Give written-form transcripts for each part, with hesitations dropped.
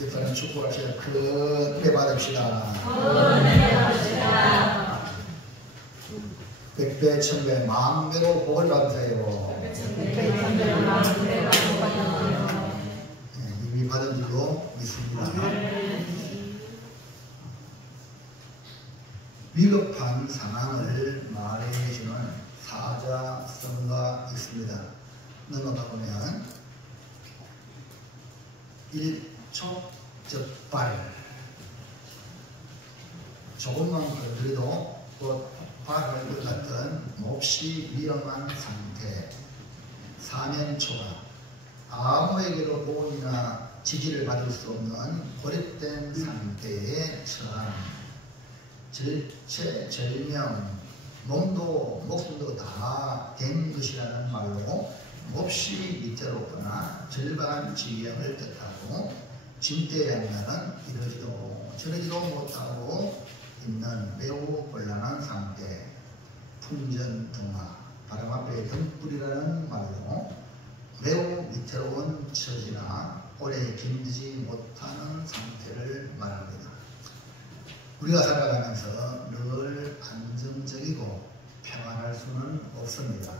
옆사람 축복합시다. 큰은혜 받읍시다. 백배 천배 만배로 복을 받으세요. 이미 받은 줄로 믿습니다. 위급한 상황을 말해주는 사자성가 있습니다. 넘어가 보면 일촉즉발, 조금만 건드려도 곧 발할 것 같은 몹시 위험한 상태, 사면초가, 아무에게도 도움이나 지지를 받을 수 없는 고립된 상태에 처한, 절체절명, 몸도 목숨도 다 된 것이라는 말로 몹시 위태롭거나 절박한 지경을 뜻하고, 진퇴양난은 이러지도 저러지도 못하고 있는 매우 곤란한 상태, 풍전등화, 바람 앞에 등불이라는 말로 매우 위태로운 처지나 오래 견디지 못하는 상태를 말합니다. 우리가 살아가면서 늘 안정적이고 평안할 수는 없습니다.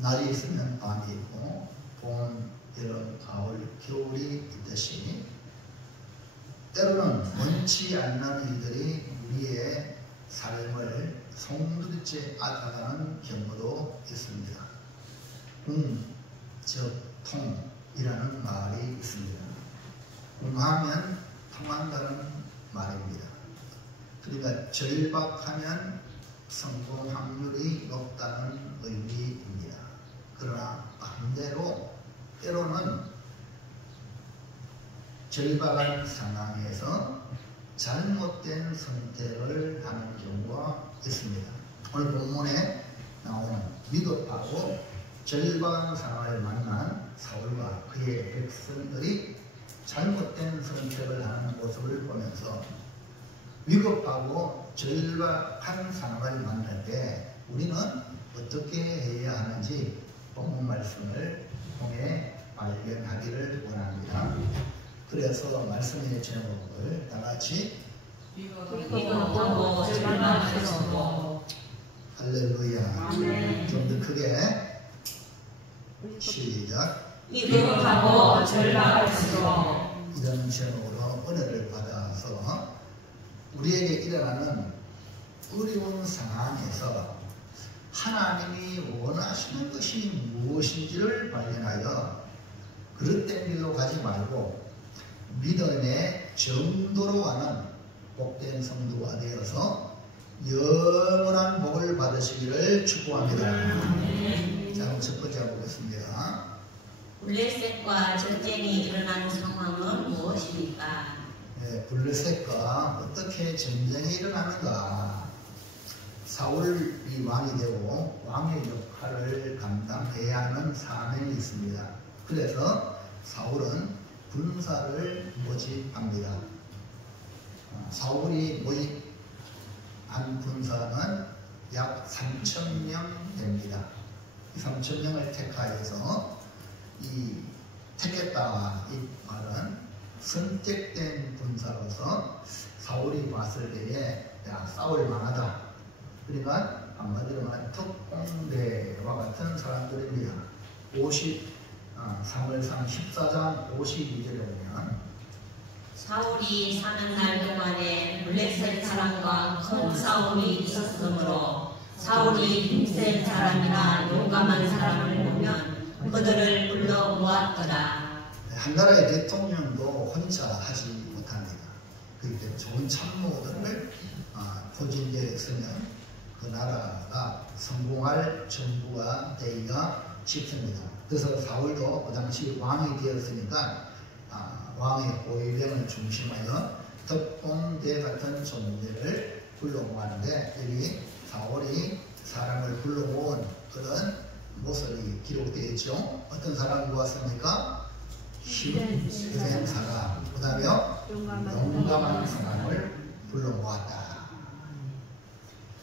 낮이 있으면 밤이 있고 봄, 여름, 가을, 겨울이 있듯이 때로는 원치 않는 일들이 우리의 삶을 송두리째 앗아가는 경우도 있습니다. 웅적통이라는 말이 있습니다. 웅하면 통한다는 말입니다. 그러니까 절박하면 성공 확률이 높다는 의미입니다. 그러나 반대로 때로는 절박한 상황에서 잘못된 선택을 하는 경우가 있습니다. 오늘 본문에 나오는 위급하고 절박한 상황을 만난 사울과 그의 백성들이 잘못된 선택을 하는 모습을 보면서 위급하고 절박한 상황을 만날 때 우리는 어떻게 해야 하는지 본문 말씀을 통해 발견하기를 원합니다. 그래서 말씀의 제목을 다같이 위급하고 절박하시고, 할렐루야. 좀 더 크게 시작. 위급하고 절박하시고, 이런 제목으로 은혜를 받아서 우리에게 일어나는 어려운 상황에서 하나님이 원하시는 것이 무엇인지를 발견하여 그릇된 길로 가지 말고 믿음의 정도로 가는 복된 성도가 되어서 영원한 복을 받으시기를 축복합니다. 자, 그럼 첫 번째 보겠습니다. 블레셋과 전쟁이 일어나는 상황은 무엇입니까? 네, 블레셋과 어떻게 전쟁이 일어나는가? 사울이 왕이 되고 왕의 역할을 감당해야 하는 사명이 있습니다. 그래서 사울은 군사를 모집합니다. 사울이 모집한 군사는 약 3,000명 됩니다. 이 3,000명을 택하여서 이 택했다 이 말은 선택된 군사로서 사울이 봤을 때에 야, 싸울 만하다. 그러니까 한마디로 말하면 특공대와 같은 사람들입니다. 3월상 14장 52절에 보면 사울이 사는 날 동안에 블레셋 사람과 큰 싸움이 있었으므로 사울이 힘센 사람이나 용감한 사람을 보면 그들을 불러 모았더라. 한 나라의 대통령도 혼자 하지 못합니다. 그렇기 좋은 참모들을 포진되어 있으면 그 나라가 성공할 정부가 되기가 쉽습니다. 그래서 사울도 그 당시 왕이 되었으니까 왕의 호위병을 중심하여 특공대 같은 존재를 불러모았는데 여기 사울이 사람을 불러모은 그런 모습이 기록되어 있죠. 어떤 사람을 모았습니까? 힘센 사람, 그 다음에 용감한 사람을 불러 모았다.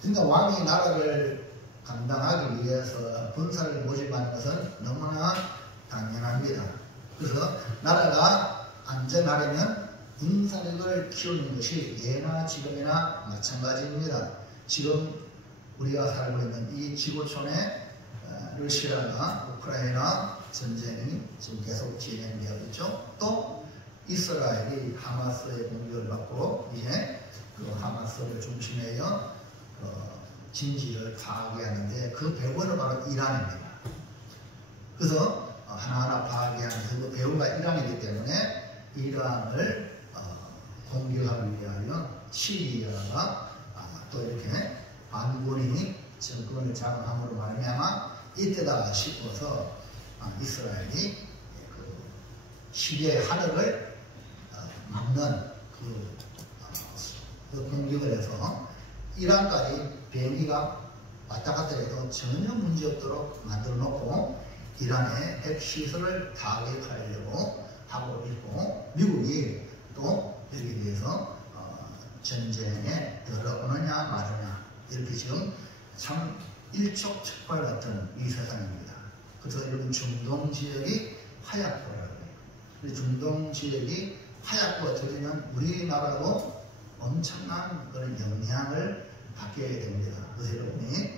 그러니까 왕이 나라를 감당하기 위해서 군사를 모집하는 것은 너무나 당연합니다. 그래서 나라가 안전하려면 군사력을 키우는 것이 예나 지금이나 마찬가지입니다. 지금 우리가 살고 있는 이 지구촌에 러시아나 우크라이나 전쟁이 지금 계속 진행되어 있죠. 또 이스라엘이 하마스의 공격을 받고 이제 그 하마스를 중심해서 진지를 파괴하는데 그 배후는 바로 이란입니다. 그래서 하나하나 파괴하는 그 배후가 이란이기 때문에 이란을 공격하기 위하여 시리아가 또 이렇게 반군이 정권을 장악함으로 말미암아 이때다 싶어서 이스라엘이 그 시리아의 하늘을 막는 그 공격을 해서 이란까지 비행기가 왔다 갔다 해도 전혀 문제없도록 만들어 놓고 이란의 핵시설을 타격하려고 하고 있고 미국이 또 여기에 대해서 전쟁에 들어오느냐 마느냐 이렇게 지금 참 일촉즉발 같은 이 세상입니다. 그래서 여러분 중동 지역이 화약고라고 해요. 중동 지역이 화약고가 터지면 우리나라도 엄청난 그런 영향을 받게 됩니다. 그래서 여러분이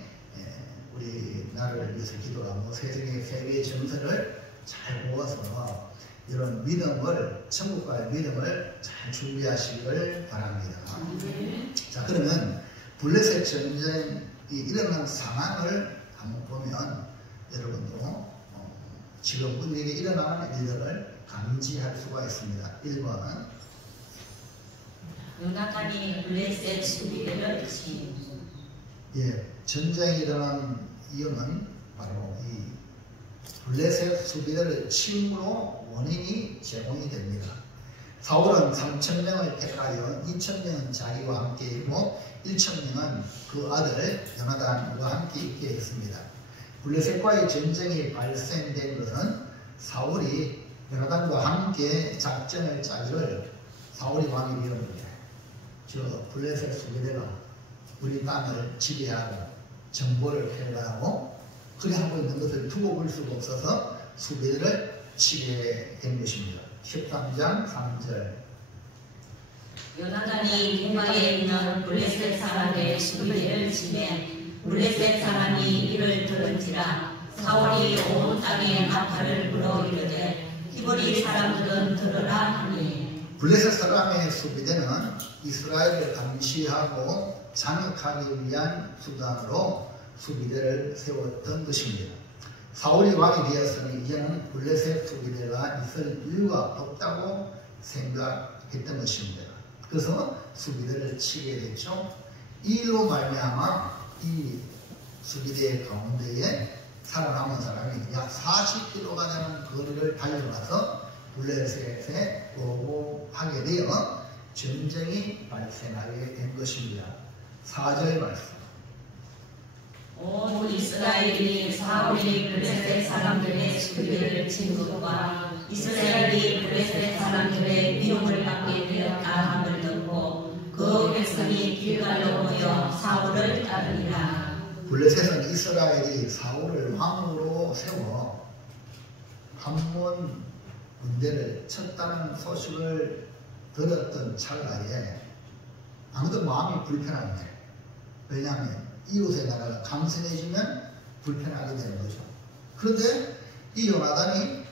우리나라를 위해서 기도하고 세계의 정서를 잘 모아서 이런 믿음을, 천국과의 믿음을 잘 준비하시길 바랍니다. 자, 그러면 블레셋 전쟁이 일어난 상황을 한번 보면 여러분도 지금 우리에게 일어나는 일들을 감지할 수가 있습니다. 1번 요나단이 블레셋 수비대를 친. 전쟁이 일어난 이유는 바로 이 블레셋 수비대를 침으로 원인이 제공이 됩니다. 사울은 3,000명을 택하여 2,000명은 자기와 함께 있고 1,000명은 그 아들 요나단과 함께 있게 했습니다. 블레셋과의 전쟁이 발생된 것은 사울이 요나단과 함께 작전을 짜기를 사울이 왕이 이럽니다. 저 블레셋 수비대가 우리 땅을 지배하고 정보를 폐가하고 그래 하고 있는 것을 두고 볼 수가 없어서 수비대를 치게 된 것입니다. 13장 3절 요나단이 동방에 있는 블레셋 사람의 수비대를 치매 블레셋 사람이 이를 들은지라 사울이 온 땅에 나팔을 불어 이르되 히브리 사람들은 들으라 하니. 블레셋 사람의 수비대는 이스라엘을 감시하고 장악하기 위한 수단으로 수비대를 세웠던 것입니다. 사울이 왕이 되었으니 이제는 블레셋 수비대가 있을 이유가 없다고 생각했던 것입니다. 그래서 수비대를 치게 됐죠. 이 일로 말미암아 이 수비대 가운데에 살아남은 사람이 약 40km가 되는 거리를 달려가서 블레셋에 보고하게 되어 전쟁이 발생하게 된 것입니다. 4절 말씀. 온 이스라엘이 사울이 블레셋 사람들의 수비대를 친 것과 이스라엘이 블레셋 사람들의 미움을 받게 되었다 함을 듣고 그 백성이 길갈로 모여 사울을 따르니라. 블레셋은 이스라엘이 사울을 왕으로 세워 한문 군대를 쳤다는 소식을 들었던 찰나에 아무도 마음이 불편합니다. 왜냐하면 이웃의 나라가 강성해지면 불편하게 되는 거죠. 그런데 이 요나단이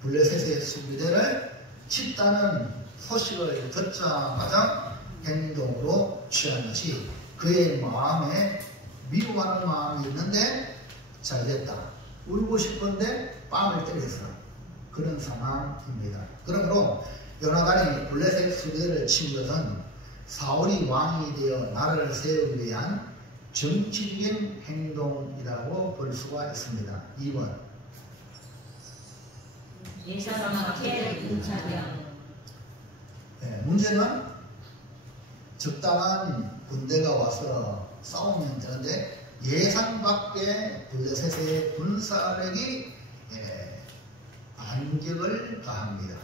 블레셋의 수비대를 쳤다는 소식을 듣자마자 행동으로 취한 것이 그의 마음에 미워하는 마음이 있는데 잘됐다. 울고 싶은데 뺨을 때렸어. 그런 상황입니다. 그러므로 요나단이 블레셋 수비대를 친 것은 사울이 왕이 되어 나라를 세우기 위한 정치적인 행동이라고 볼 수가 있습니다. 2번 문제는 적당한 군대가 와서 싸우면 되는데 예상 밖의 블레셋의 군사력이 반격을 가합니다.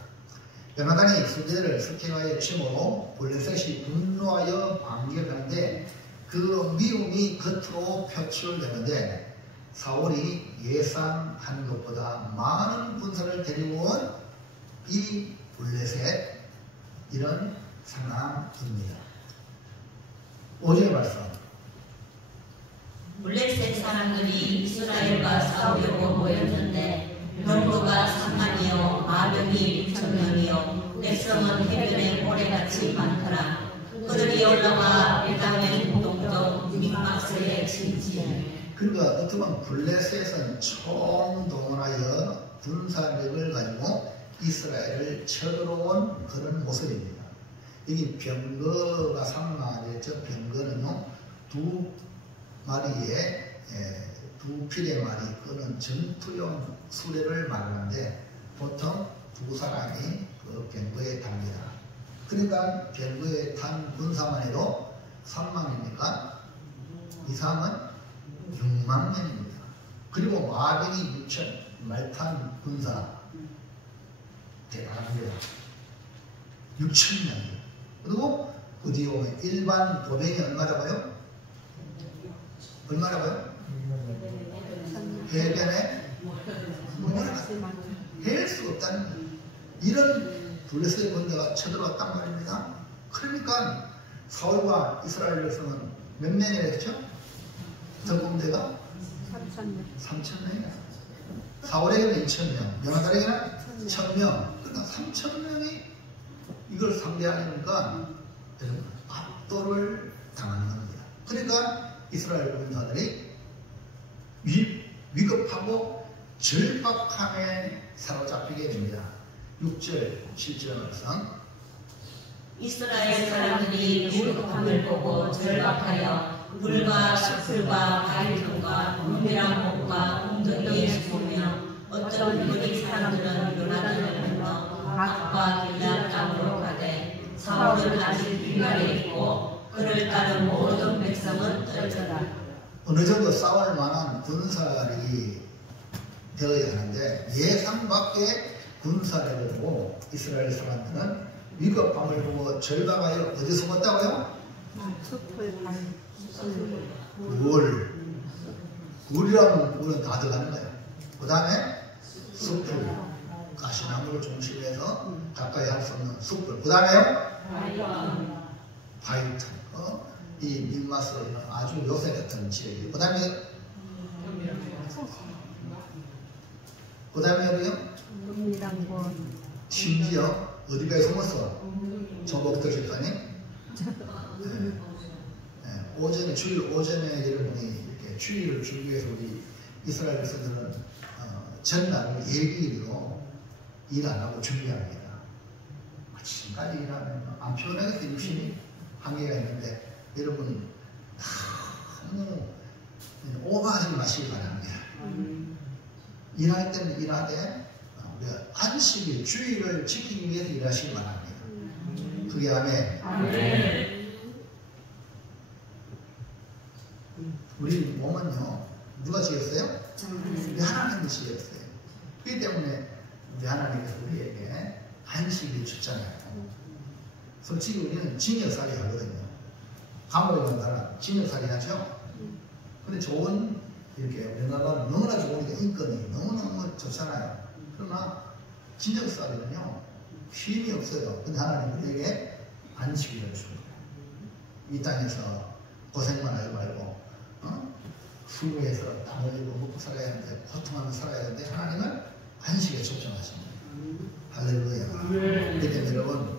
요나단이 수비대를 스팅하여 침으로 블레셋이 분노하여 반격하는데 그 미움이 겉으로 표출되는데 사울이 예상한 것보다 많은 군사를 데리고 온 이 블레셋 이런 상황입니다. 5절의 말씀. 블레셋 사람들이 이스라엘과 싸우려고 모였는데 농부가 3만이요 마병이 6,000명이요 백성은 해변에 모래같이 많더라. 그들이 올라와 에다멘 동쪽 믹마스에 진지해. 그러니까 어떻게 보면 블레셋은 총동원하여 군사력을 가지고 이스라엘을 쳐들어온 그런 모습입니다. 여기 병거가 3마리였죠. 병거는요 두 마리에 두 필의 말이 끄는 전투용 수레를 말하는데 보통 두 사람이 그 병거에 탑니다. 그러니까 병거에 탄 군사만 해도 3만이니까 이 사람은 6만 명입니다. 그리고 마병이 6천, 말탄 군사 대단합니다. 6천 명이에요. 그리고 어디에 오면 일반 보병이 얼마라고요? 얼마라고요? 해변에 헬 수 없다는 이런 블레셋의 군대가 쳐들어왔단 말입니다. 그러니까 사울과 이스라엘 백성은 몇 명이라 했죠? 전공대가 3,000명이나 사울에게는 2,000명, 명하다에게는 1,000명. 그러니까 3,000명이 이걸 상대하니까 압도를 당하는 겁니다. 그러니까 이스라엘 군사들이 위급하고 절박함에 사로잡히게 됩니다. 6절, 7절 말씀. 이스라엘 사람들이 위급함을 보고 절박하여 물과 숯불과 바위등과 은밀한 목과 웅덩이에 숨으며 어떤 무리 사람들은 요나단을 건너 갓과 길앗 땅으로 가되 사울은 아직 길갈에 있고 그를 따른 모든 백성은 떨쳐라. 어느 정도 싸울 만한 군사력이 되어야 하는데 예상 밖의 군사력을 보고 이스라엘 사람들은 위급함을 보고 절박하여 어디 숨었다고요? 굴이라면 굴은 다 들어가는 거예요. 그 다음에 숯불, 가시나무를 중심으로 해서 가까이 할 수 없는 숯불. 그 다음에요? 바위틈. 이 믹마스 아주 요새 같은 지역이에요. 그 다음에요? 심지어 어디까지 숨었어? 저복들 집단이? 오전에, 주일 오전에 여러분이 이렇게 주일을 주기 위해서 우리 이스라엘 백성들은 전날을 예비일로 일 안 하고 준비합니다. 아침까지 일하면 안 피곤하겠어요. 육신이 한계가 있는데 여러분 너무 오버하지 마시기 바랍니다. 일할 때는 일하되 우리가 안식일, 주일을 지키기 위해서 일하시기 바랍니다. 그게 아멘. 우리 몸은요 누가 지었어요? 우리 하나님이 지었어요. 그렇기 때문에 우리 하나님께서 우리에게 안식일 줬잖아요. 솔직히 우리는 징역살이 하거든요. 감옥에 간 사람 징역살이 하죠. 근데 좋은 이렇게 우리나라는 너무나 좋으니까 인권이 너무너무 좋잖아요. 그러나 징역살이는요 힘이 없어요. 근데 하나님 우리에게 안식일을 준 거예요. 이 땅에서 고생만 하지 말고 수고해서 땀 흘리고 먹고 살아야 하는데 고통하면서 살아야 하는데 하나님은 안식에 초점하십니다. 할렐루야. 그렇기 때문에 여러분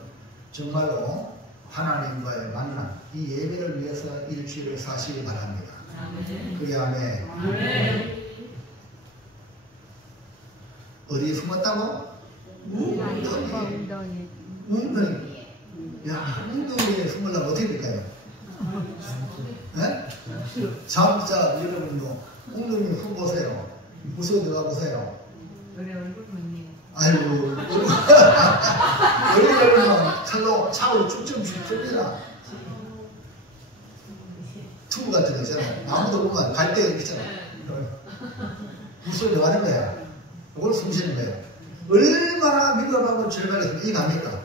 정말로 하나님과의 만남 이 예배를 위해서 일주일을 사시기 바랍니다. 그게 아멘. 어디에 숨었다고? 웅덩이. 야, 웅덩이에 숨으려면 어떻게 될까요? 네? 자, 여러분도 웅덩이 훅 보세요. 무서워 들어가 보세요. 아이고, 여러분 칼로 차로 쭉쭉 줍니다. 투구 같은 거 있잖아요. 나무도 보면 갈 때 있잖아요. 무서워 들어가는 거야. 이걸 숨쉬는 거예요. 얼마나 민감하고 절박했으면 이게 갑니까?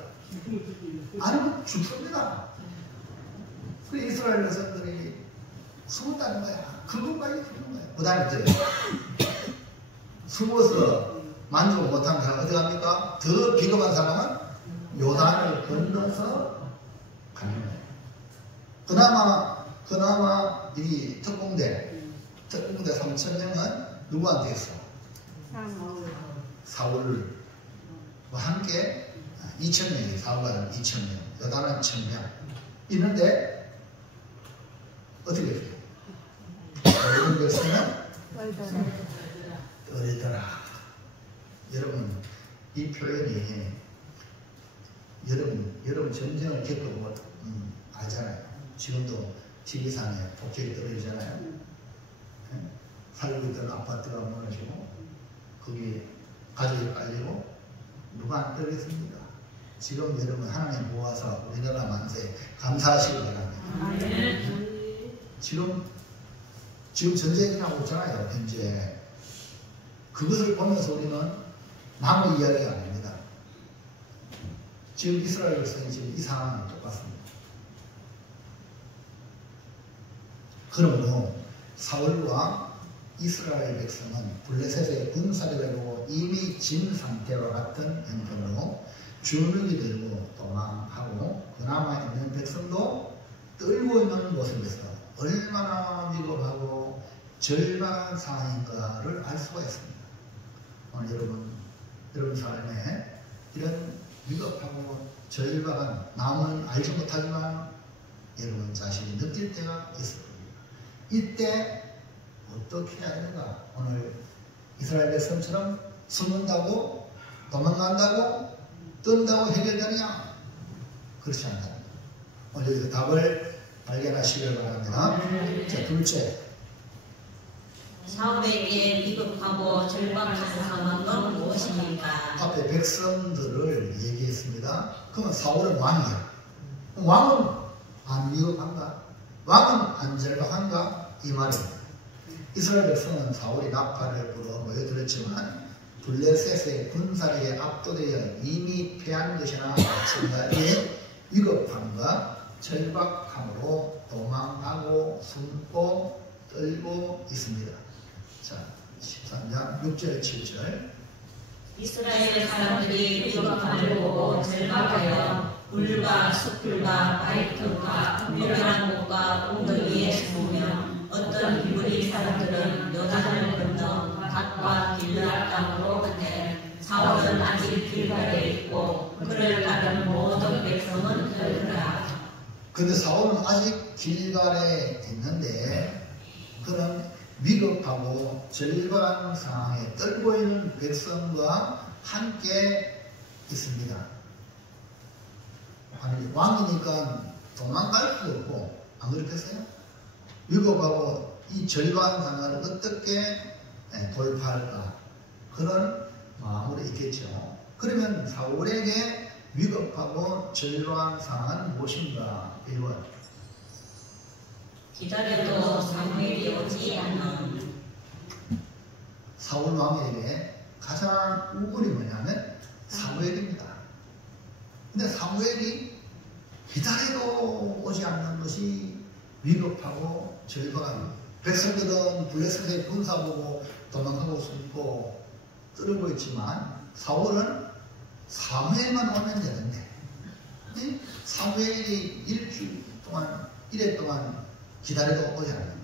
아니면 죽습니다. 그 이스라엘 백성들이 숨었다는 거야. 그것까지 죽는 거야. 그 다음에 또 숨어서 만족을 못하는 사람은 어디 갑니까? 더 비겁한 사람은 요단을 건너서 가는 거예요. 그나마 이 특공대 3,000명은 누구한테 했어? 사울과 함께 2,000명이 사울과 2,000명, 요단은 1,000명 있는데 어떻게 해요? 모든 백성은 떨더라. 여러분 이 표현이 여러분 전쟁을 겪어보면 알잖아요. 지금도 TV상에 폭격이 떨어지잖아요. 살고 있던 아파트가 무너지고 거기 가족이 깔리고 누가 안 떨겠습니까? 지금 여러분 하나님 모아서 우리나라 만세 감사하시기 바랍니다. 지금 전쟁이 나고 있잖아요. 현재 그것을 보면서 우리는 남의 이야기가 아닙니다. 지금 이스라엘 백성이 지금 이 상황은 똑같습니다. 그러므로 사울과 이스라엘 백성은 블레셋의 군사력을 보고 이미 진 상태와 같은 형편으로 주눅이 들고 도망하고 그나마 있는 백성도 떨고 있는 모습에서 얼마나 위급하고 절박한 상황인가를 알 수가 있습니다. 오늘 여러분 삶에 이런 위급하고 절박한 남은 알지 못하지만 여러분 자신이 느낄 때가 있을 겁니다. 이때 어떻게 해야 되는가? 오늘 이스라엘 백성처럼 숨는다고 도망간다고 뜬다고 해결되느냐? 그렇지 않다. 오늘 여기서 답을 발견하시길 바랍니다. 자, 둘째. 사울에게 위급하고 절박한 상황은 무엇입니까? 앞에 백성들을 얘기했습니다. 그러면 사울은 왕이야. 왕은 안 위급한가? 왕은 안 절박한가? 이 말입니다. 이스라엘 백성은 사울이 나팔을 불어 모여들었지만 블레셋의 군사력에 압도되어 이미 패한 것이나 마찬가지의 위급함과 절박함으로 도망하고 숨고 떨고 있습니다. 자, 13장 6절 7절. 이스라엘 사람들이 위급함을 보고 절박하여 불과 숯불과 바이트와 묘변한 곳과 웅덩이에 숨으며 어떤 히브리 사람들은 요단을 건너 갓과 길르앗 땅으로 가되 사울은 아직 길갈에 있고 그를 따른 모든 백성은 떨더라. 그런데 사울은 아직 길갈에 있는데 그런 위급하고 절박한 상황에 떨고 있는 백성과 함께 있습니다. 아니, 왕이니까 도망갈 수 없고 안 그렇겠어요? 위급하고 이 절박한 상황을 어떻게 돌파할까? 그런 마음으로 있겠죠. 그러면 사울에게 위급하고 절박한 상황은 무엇인가? 1번. 기다려도 사무엘이 오지 않는. 사울 왕에게 가장 우물이 뭐냐면 사무엘입니다. 근데 사무엘이 기다려도 오지 않는 것이 위급하고 절박한. 백성들은 블레셋의 군사 보고 도망가고 숨고 떨고 있지만 사울은 사무엘만 오면 되는데 사무엘이 일주일 동안 1회 동안 기다려도 오지 않는 거예요.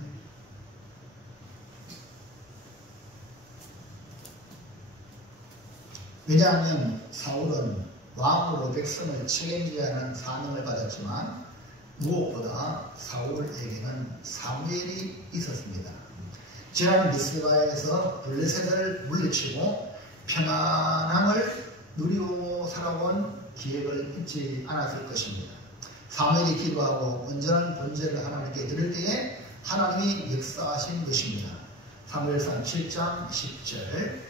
왜냐하면 사울은 왕으로 백성을 책임져야 하는 사명을 받았지만 무엇보다 사울에게는 사무엘이 있었습니다. 지난 미스바에서 블레셋을 물리치고 평안함을 누리고 살아온 기획을 잊지 않았을 것입니다. 사무엘이 기도하고 온전한 번제를 하나님께 드릴 때에 하나님이 역사하신 것입니다. 사무엘상 7장 10절.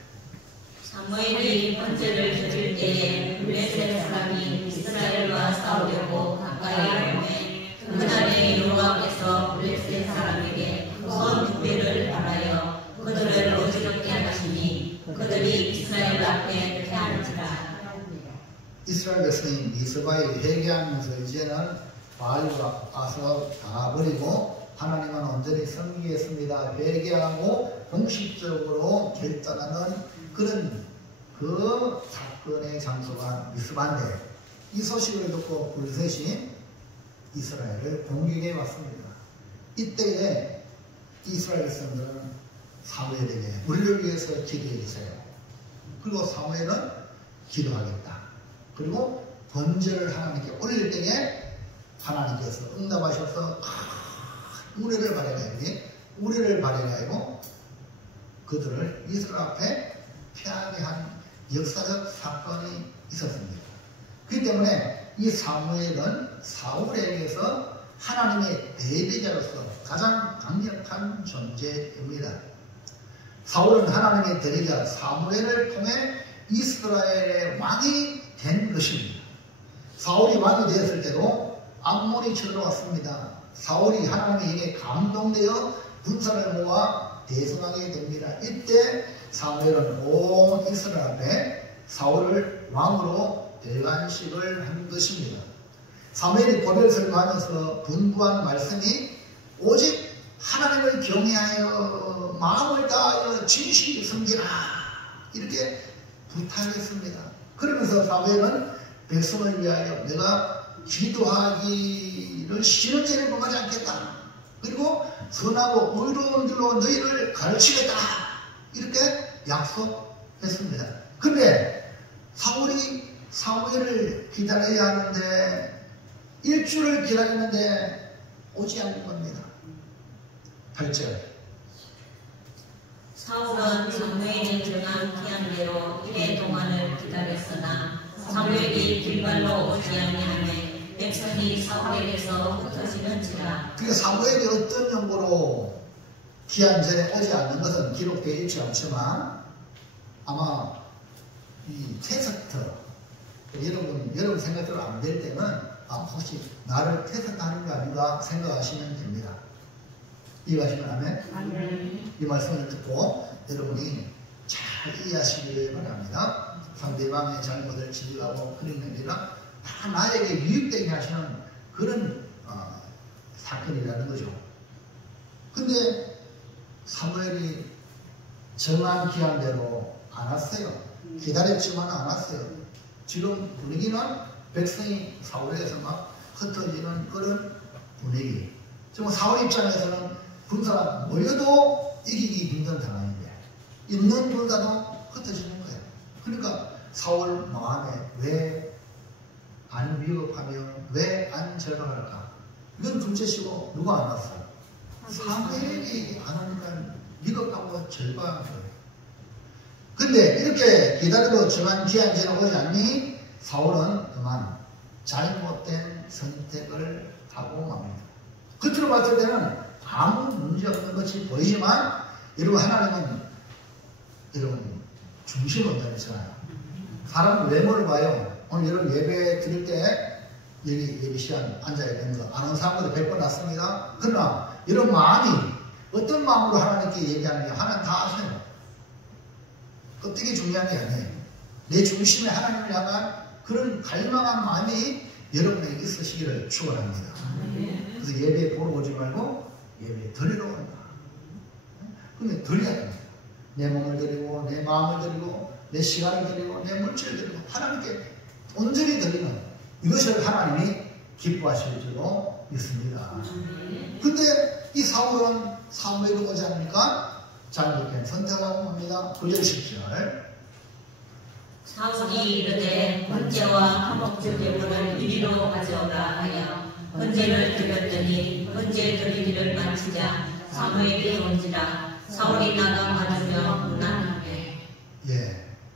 사무엘이 번제를 드릴 때에 블레셋 사람이 이스라엘과 싸우려고 가까이 오매 그날에 여호와께서 블레셋 사람에게 큰 두배를 바라여 그들을 어지럽게 하시니 그들이 이스라엘 앞에 패하는지라. 이스라엘 백성이 미스바에 회개하면서 이제는 바알과 아스와 다 버리고 하나님만 온전히 섬기겠습니다. 회개하고 공식적으로 결단하는 그런 그 사건의 장소가 미스바인데 이 소식을 듣고 블레셋이 이스라엘을 공격해 왔습니다. 이때에 이스라엘 백성들은 사무엘에게 우리를 위해서 기도해 주세요. 그리고 사무엘은 기도하겠다. 그리고 번제를 하나님께 올릴 때에 하나님께서 응답하셔서 우리를 발견하고 그들을 이스라엘 앞에 피하게 한 역사적 사건이 있었습니다. 그렇기 때문에 이 사무엘은 사울에게서 하나님의 대리자로서 가장 강력한 존재입니다. 사울은 하나님의 대리자 사무엘을 통해 이스라엘의 왕이 된 것입니다. 사울이 왕이 되었을 때도 암몬이 쳐들어왔습니다. 사울이 하나님에게 감동되어 군사를 모아 대성하게 됩니다. 이때 사무엘은 온 이스라엘 앞에 사울을 왕으로 대관식을 한 것입니다. 사무엘이 고백을 설교하면서 분부한 말씀이 오직 하나님을 경외하여 마음을 다하여 진실히 섬기라 이렇게 부탁했습니다. 그러면서 사무엘은 백성을 위하여 내가 기도하기를 싫은 죄를 범하지 않겠다. 그리고 선하고 의로운 길로 너희를 가르치겠다. 이렇게 약속했습니다. 근데 사울이 사무엘을 기다려야 하는데 일주를 기다리는데 오지 않는 겁니다. 8절 사울은 사무엘이 정한 기한대로 1해 동안을 기다렸으나 사무엘이 길갈로 오지 아니하매 백성이 사울에게서 흩어지는지라. 그러니까 사무엘이 어떤 연고로 기한 전에 오지 않는 것은 기록되어 있지 않지만 아마 이 테스트 여러분 생각대로 안 될 때는 혹시 나를 테스트하는 거 아닌가 생각하시면 됩니다. 이해하시면 아멘? 이 말씀을 듣고 여러분이 잘 이해하시길 바랍니다. 상대방의 잘못을 지적하고 그런 게 아니라 다 나에게 유익되게 하시는 그런 사건이라는 거죠. 근데 사무엘이 정한 기한대로 안 왔어요. 기다렸지만 안 왔어요. 지금 분위기는 백성이 사울에서 막 흩어지는 그런 분위기. 지금 사울 입장에서는 군사가 모여도 이기기 힘든 상황인데 있는 군사도 흩어지는 거예요. 그러니까 사울 마음에 왜 안 위협하며 왜 안 절박할까? 이건 둘째시고 누가 안 왔어요? 사무엘이 안 오니까 위협하고 절박한 거예요. 근데 이렇게 기다리고 정한 기한 전에 오지 않니? 사울은 그만 잘못된 선택을 하고 맙니다. 겉으로 봤을 때는 아무 문제 없는 것이 보이지만 여러분 하나님은 여러분 중심을 다니잖아요. 사람 외모를 봐요. 오늘 여러분 예배 드릴 때 여기 예배 시간 앉아야 되는 거 아는 사람들도 100번 났습니다. 그러나 여러분 마음이 어떤 마음으로 하나님께 얘기하느냐 하나님 다 아셔요. 어떻게 중요한 게 아니에요. 내 중심에 하나님을 향한 그런 갈망한 마음이 여러분에게 있으시기를 축원합니다. 그래서 예배 보러 오지 말고 예배 드리러 온다. 근데 드려야 됩니다. 내 몸을 드리고 내 마음을 드리고 내 시간을 드리고 내 물질을 드리고 하나님께 온전히 드리는 이것을 하나님이 기뻐하실 줄로 믿습니다. 근데 이 사울은 사무엘이 오지 않으니까 잘못된 선택하고 합니다. 9절 10절 사울이 이르되 번제와 화목제물을 이리로 가져오라 하여 번제를 드렸더니 번제 드리기를 마치자 사무엘이 온지라 사울이 나가 맞으며 무난하게.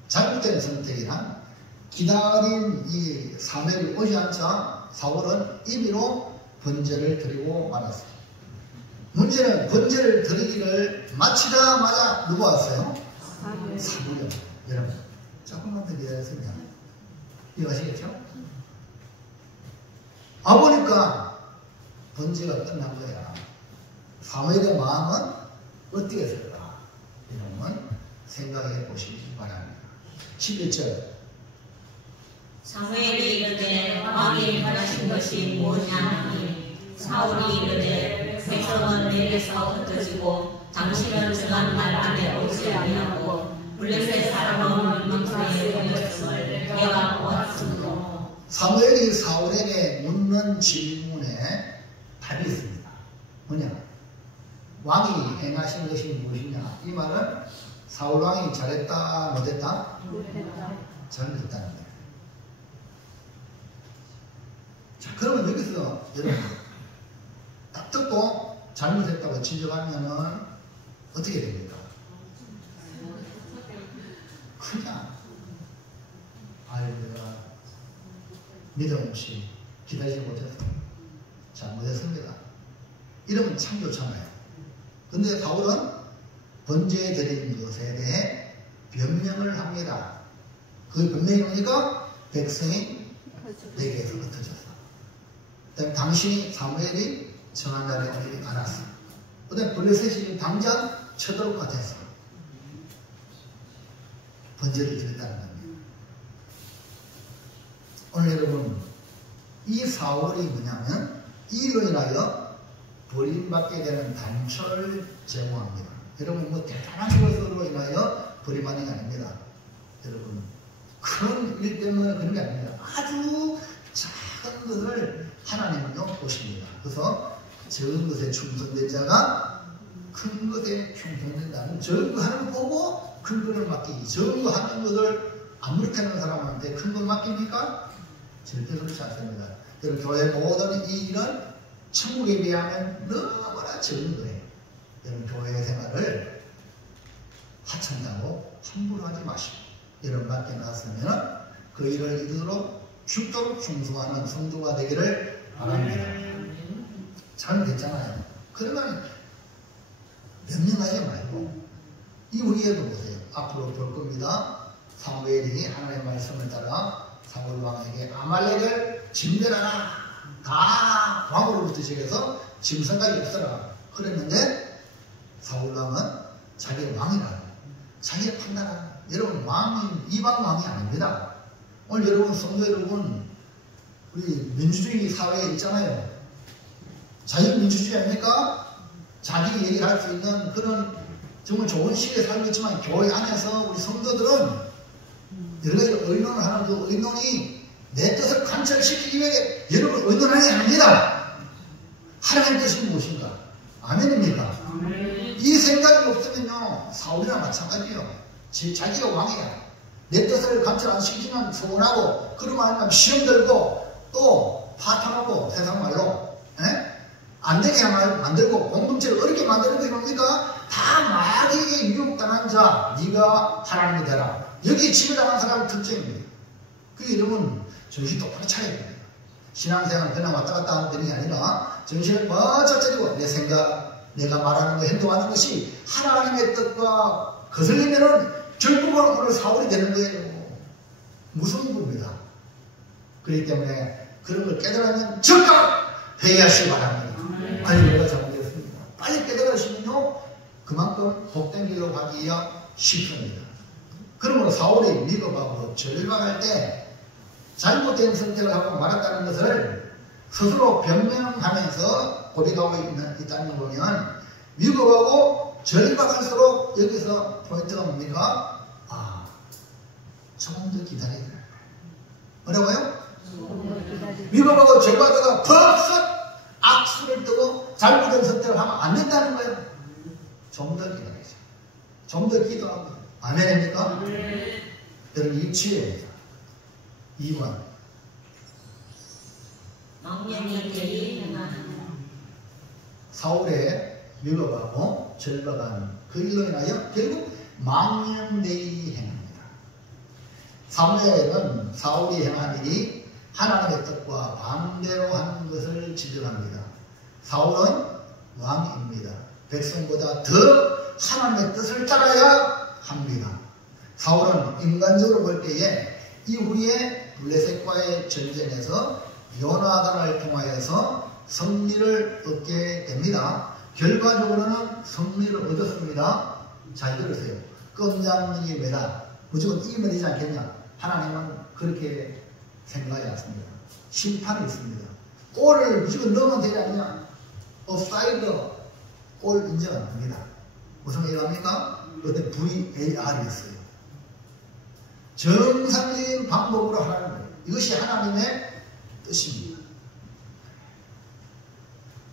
잘못된 선택이란 기다린 이 사무엘이 오지 않자 사울은 임의로 번제를 드리고 말았어요. 문제는 번제를 드리기를 마치자마자 누가 왔어요? 사무엘. 여러분 조금만 더 기다렸습니다. 이거 아시겠죠? 보니까 번제가 끝난 거야. 사무엘의 마음은 어떻게 했을까? 여러분 생각해 보시기 바랍니다. 11절 사무엘이 이르되 왕이 바라신 것이 뭐냐 하니 사울이 이르되 백성은 내게서 흩어지고 당신은 정한 날 안에 오지 아니하고 블레셋 사람은 망상에 모였음을 내가 보았으므로. 사무엘이 사울에게 묻는 질문에 답이 있습니다. 뭐냐? 왕이 행하신 것이 무엇이냐? 이 말은 사울 왕이 잘했다, 못했다? 잘못했다는 거예요. 자, 그러면 여기서 여러분 딱 듣고 잘못했다고 지적하면은 어떻게 됩니까? 그냥 아이고 내가 믿음 없이 기다리지 못해서 잘못했습니다. 이러면 참 좋잖아요. 근데 사울은 번제드린 것에 대해 변명을 합니다. 그 변명이 뭡니까? 백성이 내게서 흩어졌어. 그다음에 당신이 사무엘이 정한 날에 오지 않았어. 그다음에 블레셋이 당장 쳐들어올 것 같았어. 번제를 드렸다는 겁니다. 오늘 여러분 이 사울이 뭐냐면 이로 인하여 버림받게 되는 단초를 제공합니다. 여러분 뭐 대단한 것으로 인하여 버림받는 게 아닙니다. 여러분 큰 일 때문에 그런 게 아닙니다. 아주 작은 것을 하나님은요 보십니다. 그래서 적은 것에 충성된 자가 큰 것에 충성된다는 적은 거 하는 거 보고 큰 것을 맡기기. 적은 거 하는 것을 아무렇게 하는 사람한테 큰 걸 맡깁니까? 절대 그렇지 않습니다. 여러분 교회 모든 이 일은 천국에 비하면 너무나 적은 거예요. 여러분 교회 생활을 하찮다고 함부로 하지 마시고 여러분 맡겨놨으면 그 일을 이루도록 죽도록 충성하는 성도가 되기를 바랍니다. 잘못했잖아요. 그러면 명령하지 말고 이후에도 보세요. 앞으로 볼 겁니다. 사무엘이 하나님의 말씀을 따라 사울 왕에게 아말렉을 진멸하라. 다 왕으로부터 시작해서 짐승까지 없어라. 그랬는데 사울 왕은 자기의 왕이라 자기의 판단하라. 여러분 왕은 이방 왕이 아닙니다. 오늘 여러분 성도 여러분 우리 민주주의 사회에 있잖아요. 자유민주주의 아닙니까? 자기 얘기를 할 수 있는 그런 정말 좋은 시대에 살고 있지만 교회 안에서 우리 성도들은 여러 가지 의논을 하는 그 의논이 내 뜻을 관철시키기 위해 여러분 의논하는 게 아닙니다. 하나님의 뜻이 무엇인가? 아멘입니까? 이 생각이 없으면요 사울이랑 마찬가지예요. 자기가 왕이야. 내 뜻을 관철 안 시키면 서운하고 그러면 아니면 시험 들고 또 파탄하고 세상 말로 안 되게 만들고 공동체를 어렵게 만드는 게 뭡니까? 다 마귀에게 유혹당한 자 네가 하나님이 되라. 여기 지배당한 사람의 특징입니다. 그게 여러분 정신 똑바로 차려야 됩니다. 신앙생활 그냥 왔다 갔다 하는 게 아니라 정신을 먼저 차리고 내 생각 내가 말하는 거 행동하는 것이 하나님의 뜻과 거슬리면은 결국은 오늘 사울이 되는 거예요. 무서운 겁니다. 그렇기 때문에 그런 걸 깨달으면 즉각 회개하시기 바랍니다. 아니 내가 잘못했습니다. 빨리 깨달으시면요 그만큼 복된 길로 가기가 쉽습니다. 그러므로 사울이 미급하고 절망할 때 잘못된 선택을 하고 말았다는 것을 스스로 변명하면서 고백하고 있다는 걸 보면 미급하고 절박할수록 여기서 포인트가 뭡니까? 조금 더 기다려야 돼. 뭐라고요? 미국하고 절박하다가 벌써 악수를 뜨고 잘못된 선택을 하면 안 된다는 거예요. 좀 더 기다리죠. 좀 더 기도하고. 아멘입니까? 여러분 이치입니다. 2번 사울의 미국하고 절박한 그 일로 인하여 결국 망령되이 행합니다. 사무엘은 사울이 행한 일이 하나님의 뜻과 반대로 하는 것을 지적합니다. 사울은 왕입니다. 백성보다 더 하나님의 뜻을 따라야 합니다. 사울은 인간적으로 볼 때에 이후에 블레셋과의 전쟁에서 요나단을 통하여서 승리를 얻게 됩니다. 결과적으로는 승리를 얻었습니다. 잘 들으세요. 껌장이 매다. 무조건 이기면 되지 않겠냐? 하나님은 그렇게 생각하지 않습니다. 심판이 있습니다. 골을 무조건 넣으면 되지 않냐? 업사이드 골 인정 안 합니다. 무슨 얘기합니까? 그때 VAR이 있어요. 정상적인 방법으로 하라는 거예요. 이것이 하나님의 뜻입니다.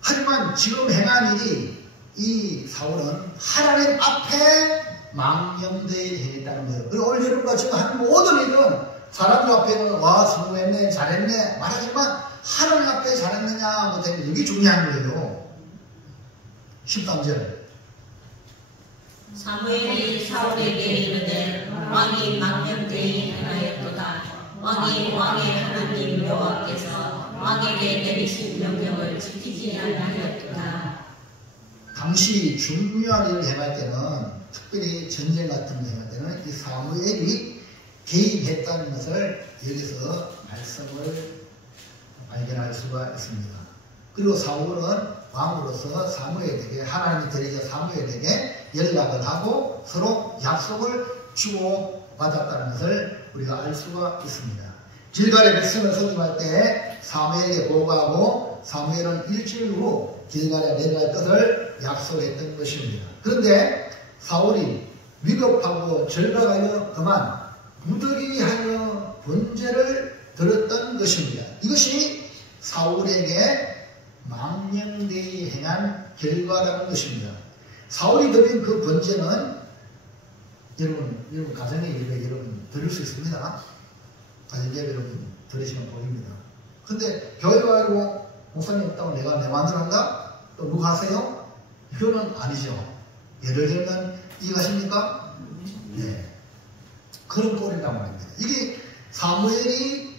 하지만 지금 행한 일이 이 사울은 하나님 앞에 망령되이 행했다는 거예요. 그리고 오늘 여러분과 지금 한 모든 일은 사람들 앞에는 와 성공했네 잘했네 말하지만 하나님 앞에 잘했느냐 못했느냐 이게 중요한 거예요. 13절 사무엘이 사울에게 이르되 왕이 망령되이 행하였도다. 왕의 하나님 여호와께서 왕에게 내리신 명령을 지키지 아니하였도다. 당시 중요한 일을 행할 때는 특별히 전쟁 같은 거 행할 때는 이 사무엘이 개입했다는 것을 여기서 말씀을 발견할 수가 있습니다. 그리고 사울은 왕으로서 사무엘에게 하나님이 들이자 사무엘에게 연락을 하고 서로 약속을 주고받았다는 것을 우리가 알 수가 있습니다. 길갈의 백성을 선임할 때 사무엘에게 보고하고 사무엘은 일주일 후 길갈에 내려갈 것을 약속했던 것입니다. 그런데 사울이 위급하고 절박하여 그만 무더기하여 번제를 들었던 것입니다. 이것이 사울에게 망령되이 행한 결과라는 것입니다. 사울이 드린 그 번제는 여러분 가정의 예배 여러분 들을 수 있습니다. 가정 예배 여러분 들으시면 보입니다. 근데 교회 가고 목사님 없다고 내가 내 마음대로 한다? 또 누가 하세요? 이거는 아니죠. 예를 들면 이해가십니까? 네. 그런 꼴이란 말입니다. 이게 사무엘이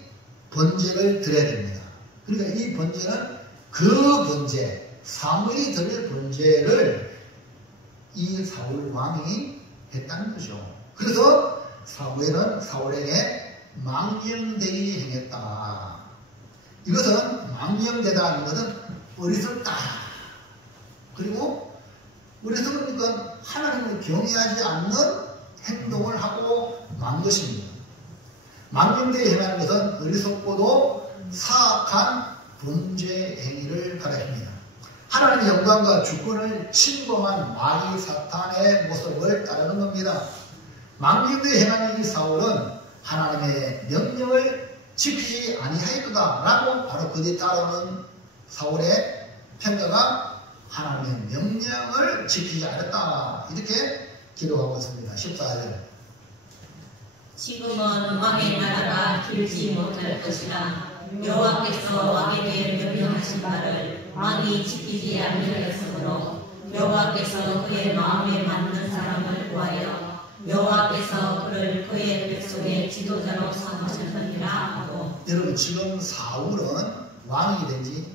번제를 드려야 됩니다. 그러니까 이 번제는 그 번제, 사무엘이 드릴 번제를 이 사울 왕이 했다는 거죠. 그래서 사무엘은 사울에게 망령되이 행했다. 이것은 망령되다는 것은 어리석다. 그리고 어리석으니까 하나님을 경외하지 않는 행동을 하고 만 것입니다. 망령되이 행하는 것은 어리석고도 사악한 범죄 행위를 가리킵니다. 하나님의 영광과 주권을 침범한 마귀 사탄의 모습을 따르는 겁니다. 망령되이 행하는 이 사울은 하나님의 명령을 지키지 아니하였다 라고 바로 그 뒤 따르는 사울의 평가가 하나님의 명령을 지키지 않았다 이렇게 기록하고 있습니다. 14절 지금은 왕의 나라가 길지 못할 것이라. 여호와께서 왕에게 명령하신 바를 왕이 지키지 아니하였으므로 여호와께서 그의 마음에 맞는 사람을 구하여 여호와께서 그를 그의 백성의 지도자로 삼으셨느니라 하고. 여러분 지금 사울은 왕이 된 지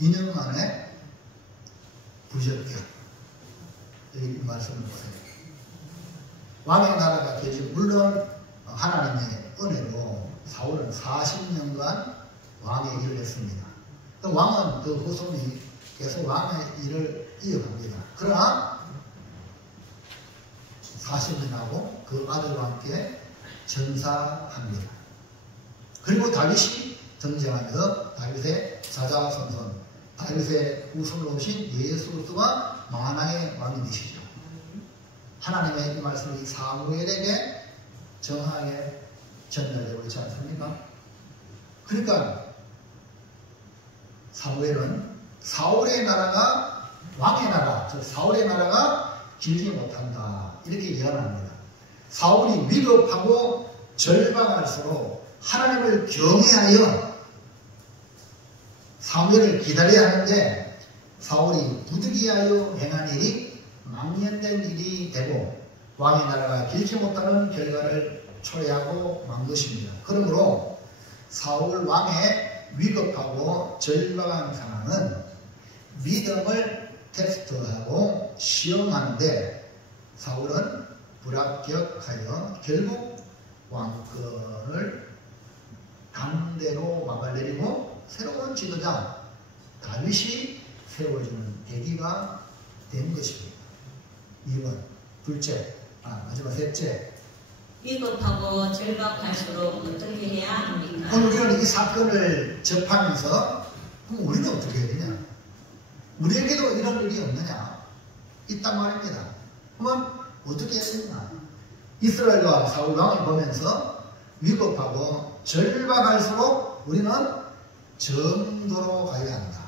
2년 만에 부적격. 여기 말씀을 보세요. 왕의 나라가 되지 물론 하나님의 은혜로 사울은 40년간 왕의 일을 했습니다. 왕은 그 후손이 계속 왕의 일을 이어갑니다. 그러나 40년하고 그 아들과 함께 전사합니다. 그리고 다윗이 등장하면서 다윗의 사자손손, 다윗의 후손으로 오신 예수 그리스도가 만왕의 왕이 되시죠. 하나님의 이 말씀이 사무엘에게 정확하게 전달되고 있지 않습니까? 그러니까 사무엘은 사울의 나라가 왕의 나라, 즉 사울의 나라가 길지 못한다 이렇게 예언합니다. 사울이 위급하고 절박할수록 하나님을 경외하여 사무엘을 기다려야 하는데 사울이 부득이하여 행한 일이 망령된 일이 되고 왕의 나라가 길지 못하는 결과를 초래하고 만 것입니다. 그러므로 사울 왕의 위급하고 절박한 상황은 믿음을 테스트하고 시험하는데 사울은 불합격하여 결국 왕권을 강대로 막아내리고 새로운 지도자 다윗이 세워지는 계기가 된 것입니다. 2번, 둘째, 마지막 셋째. 위급하고 절박할수록 어떻게 해야 합니까? 오늘 우리는 이 사건을 접하면서 그럼 우리는 어떻게 해야 되냐? 우리에게도 이런 일이 없느냐? 있단 말입니다. 그러면 어떻게 해야 되냐? 이스라엘과 사울 왕을 보면서 위급하고 절박할수록 우리는 정도로 가야 한다.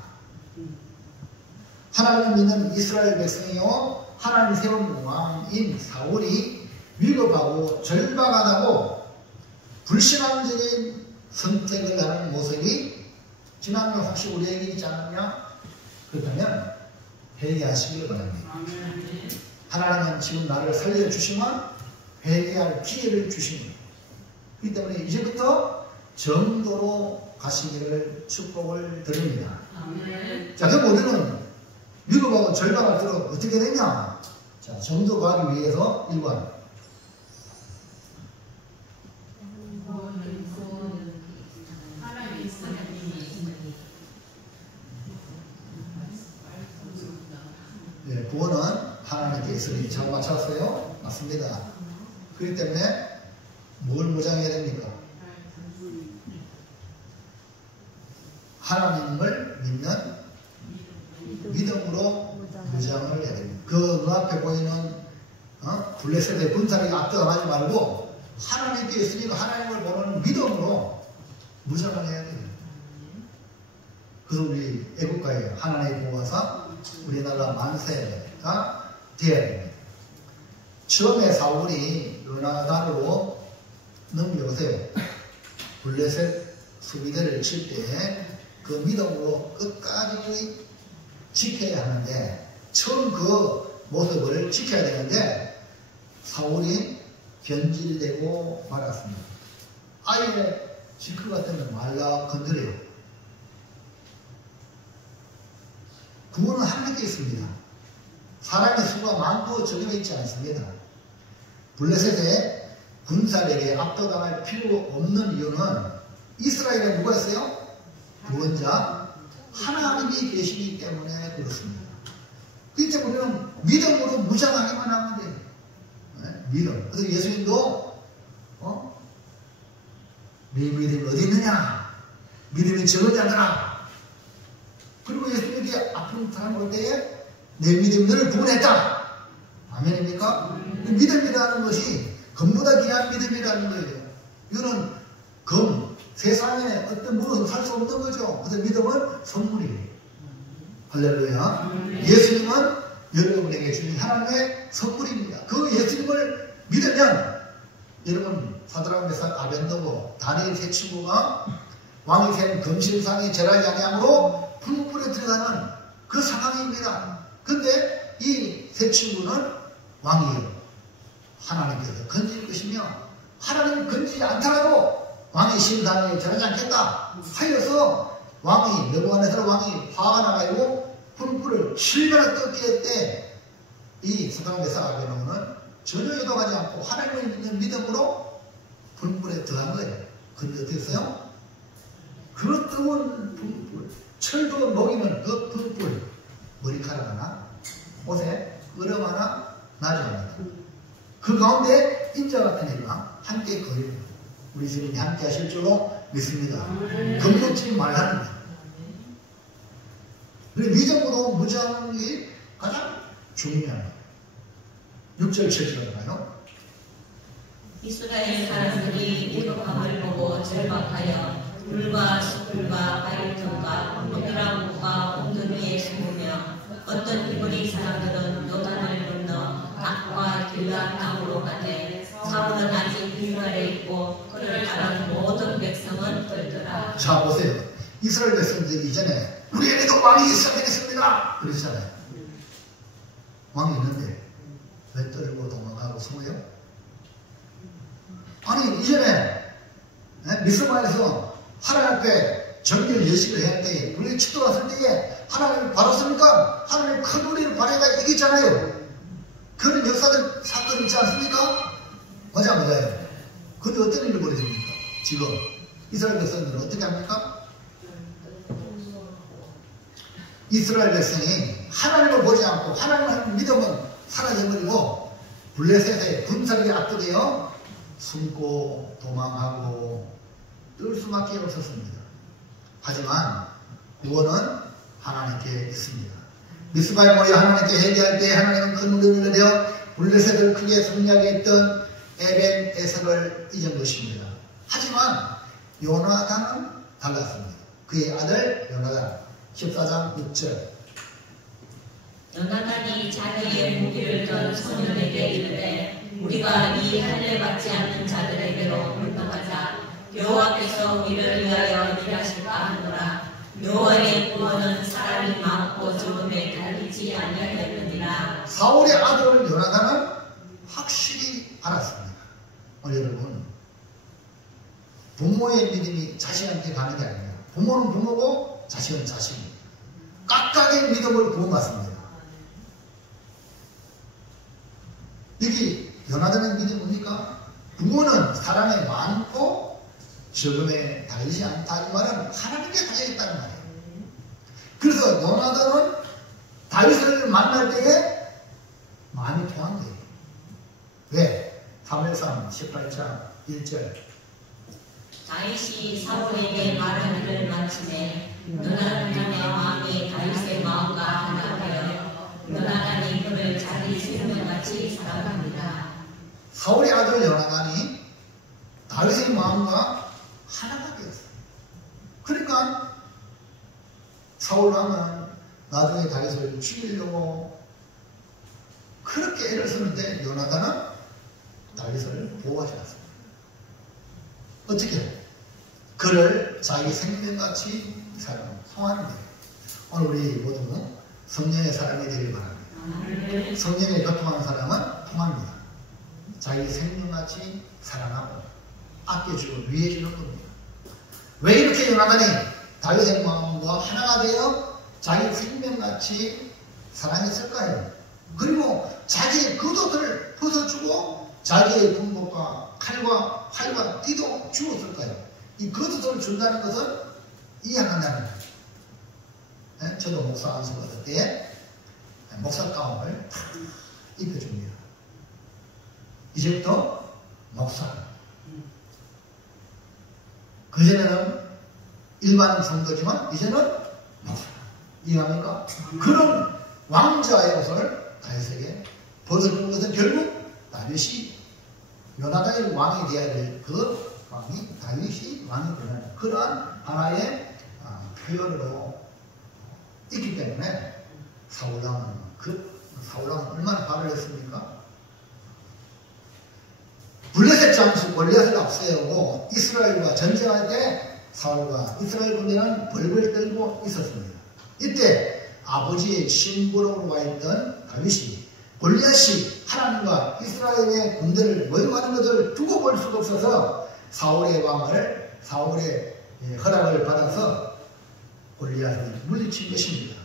하나님을 믿는 이스라엘 백성이요 하나님 세운 왕인 사울이 위급하고 절박하다고 불신앙적인 선택을 하는 모습이 지난번 혹시 우리에게 있지 않느냐? 그렇다면 회개하시길 바랍니다. 하나님은 지금 나를 살려주시면 회개할 기회를 주십니다. 그렇기 때문에 이제부터 정도로 가시기를 축복을 드립니다. 자, 그럼 우리는 위급하고 절박할수록 어떻게 되냐? 자, 정도 가기 위해서 1번 네, 구원은 하나님께 있으니 잘 맞췄어요? 맞습니다. 그렇기 때문에 뭘 무장해야 됩니까? 하나님을 믿는 믿음으로 무장을 해야 됩니다. 그 눈앞에 보이는 블레셋의 군사력에 압도하지 말고 하나님께 있으니까 하나님을 보는 믿음으로 무장을 해야 됩니다. 그래서 우리 애국가에 하나님의 보호하사 우리나라 만세가 되어야 됩니다. 처음에 사울이 요나단으로 넘겨보세요. 블레셋 수비대를 칠 때 그 믿음으로 끝까지 지켜야 하는데 처음 그 모습을 지켜야 되는데 사울이 변질되고 말았습니다. 아예 질 것 같으면 말라 건드려요. 구원은 하나님께 있습니다. 사람의 수가 많고 적용해 있지 않습니다. 블레셋의 군사력에 압도당할 필요 없는 이유는 이스라엘에 누가 있어요? 구원자 하나님이 계시기 때문에 그렇습니다. 그렇기 때문에 우리는 믿음으로 무장하기만 하면 돼요. 네? 믿음. 그래서 예수님도 네 믿음이 어디 있느냐? 믿음이 적은 자들아. 그리고 예수님께 아픈 사람 올 때에 내 믿음이 너를 구원했다. 아멘입니까? 믿음이라는 것이 금보다 귀한 믿음이라는 거예요. 이거는 세상에 어떤 무엇을 살 수 없는 거죠. 그래서 믿음은 선물이에요. 할렐루야. 예수님은 여러분에게 주신 하나님의 선물입니다. 그 예수님을 믿으면 여러분 사드락 메삭 아벤노고 다니엘 세 친구가 왕이 센 금신상이 절하지 아니함으로 불불에 들어가는 그 상황입니다. 근데 이 세 친구는 왕이에요. 하나님께서 건질 것이며 하나님이 건지지 않더라도 왕이 신당에 절하지 않겠다 하여서 왕이 느부갓네살 왕이 화가 나가지고 불불을 7배나 떴기 때 이 사드락 메삭 아벤노고는 전혀 이동하지 않고 하나님을 믿는 믿음으로 불불에 들어간 거예요. 그런데 어떻게 했어요? 그 뜨거운 불불, 철도 녹이면 그 불불 머리카락 하나, 옷에 얼음 하나 나지 않는다. 그 가운데 인자 같은 애가 함께 거립니다. 우리 주님이 함께 하실 줄로 믿습니다. 겁먹지 말라는 거예요. 믿음으로 무장하는 게 가장 중요한 거예요. 6절 7절 가요. 이스라엘 사람들이 위급함을 보고 절박하여 불과 숯불과 바리통과 물이라고가 옹등 위에 숨으며 어떤 히브리 사람들은 요단을 건너 갓과 길라 땅으로 가되 사울은 아직 길갈에 있고 그를 따른 모든 백성은 떨더라. 자 보세요. 이스라엘 백성들이 이전에 우리에게도 왕이 있어야 되겠습니다 그러잖아요. 왕이 있는데 왜 떨고 도망가고 숨어요? 아니 이전에 미스마에서 하나님 앞에 정결 예식을 해야 할 때에 우리 치도갔을 때에 하나님을 바랐습니까? 하나님 큰 우리를 바라가 이겼잖아요. 그런 역사들 사건이 있지 않습니까? 맞아요. 근데 어떤 일을 벌여줍니까? 지금 이스라엘 백성들은 어떻게 합니까? 이스라엘 백성이 하나님을 보지 않고 하나님을 믿으면 사라져버리고 블레셋의 군사력에 압도되어 숨고 도망하고 뜰 수밖에 없었습니다. 하지만 구원은 하나님께 있습니다. 미스바에 모여 하나님께 회개할 때 하나님은 큰 우리를 내려 블레셋을 크게 승리하게 했던 에벤에서를 잊은 것입니다. 하지만 요나단은 달랐습니다. 그의 아들 요나단 14장 6절. 요나단이 자기의 무기를 든 소년에게 이르되 우리가 이 할례 받지 않는 자들에게로 물러가자. 여호와께서 우리를 위하여 일하실까 하노라. 여호와의 구원은 사람이 많고 적음에 달리지 아니하였느니라. 사울의 아들 요나단은 확실히 알았습니다. 여러분, 부모의 믿음이 자식한테 가는 게 아닙니다. 부모는 부모고 자식은 자식. 각각의 믿음을 구원받습니다. 여기 요나단의 믿음이 뭡니까? 부모는 사람이 많고 적음에 달리지 않다. 이 말은 하나님께 달려있다는 말이에요. 그래서 요나단은 다윗을 만날 때에 마음이 통한 거예요. 왜? 사무엘상 18장 1절. 다윗이 사울에게 말하기를 마침에 요나단의 마음이 다윗의 마음과 하나 되어 요나단이 그를 자기 생명같이 사랑합니다. 사울의 아들 요나단이 다윗의 마음과 하나가 되었어요. 그러니까 사울 왕은 나중에 다윗을 죽이려고 그렇게 애를 쓰는데 요나단은 다윗을 보호하지 않습니다. 어떻게? 그를 자기 생명같이 사랑하는 거예요. 오늘 우리 모두 성령의 사람이 되길 바랍니다. 성령에 교통하는 사람은 통합니다. 자기 생명같이 사랑하고 아껴주고 위해주는 겁니다. 왜 이렇게 요나단이 다윗의 마음과 하나가 되어 자기 생명같이 사랑했을까요? 그리고 자기의 겉옷을 벗어주고 자기의 군복과 칼과 활과 띠도 주었을까요? 이 겉옷을 준다는 것은 이해한다는 거예요. 네? 저도 목사 안수 받을 때 목사 가운을 다 입혀줍니다. 이제부터 목사. 그전에는 일반 성도지만 이제는 목사. 이해합니까? 그런 왕자의 옷을 다윗에게 벗어준 것은 결국 다윗이 요나단이 왕이 되어야 될 그 왕이 다윗이 왕이 되는 그러한 하나의 표현으로 있기 때문에 사울왕은 얼마나 화를 냈습니까? 블레셋 장수 골리앗을 앞세우고 이스라엘과 전쟁할 때 사울과 이스라엘 군대는 벌벌 떨고 있었습니다. 이때 아버지의 심부름으로 와 있던 다윗이 골리앗이 하나님과 이스라엘의 군대를 모여가는 것을 두고 볼 수가 없어서 사울의 허락을 받아서 골리앗을 물리친 것입니다.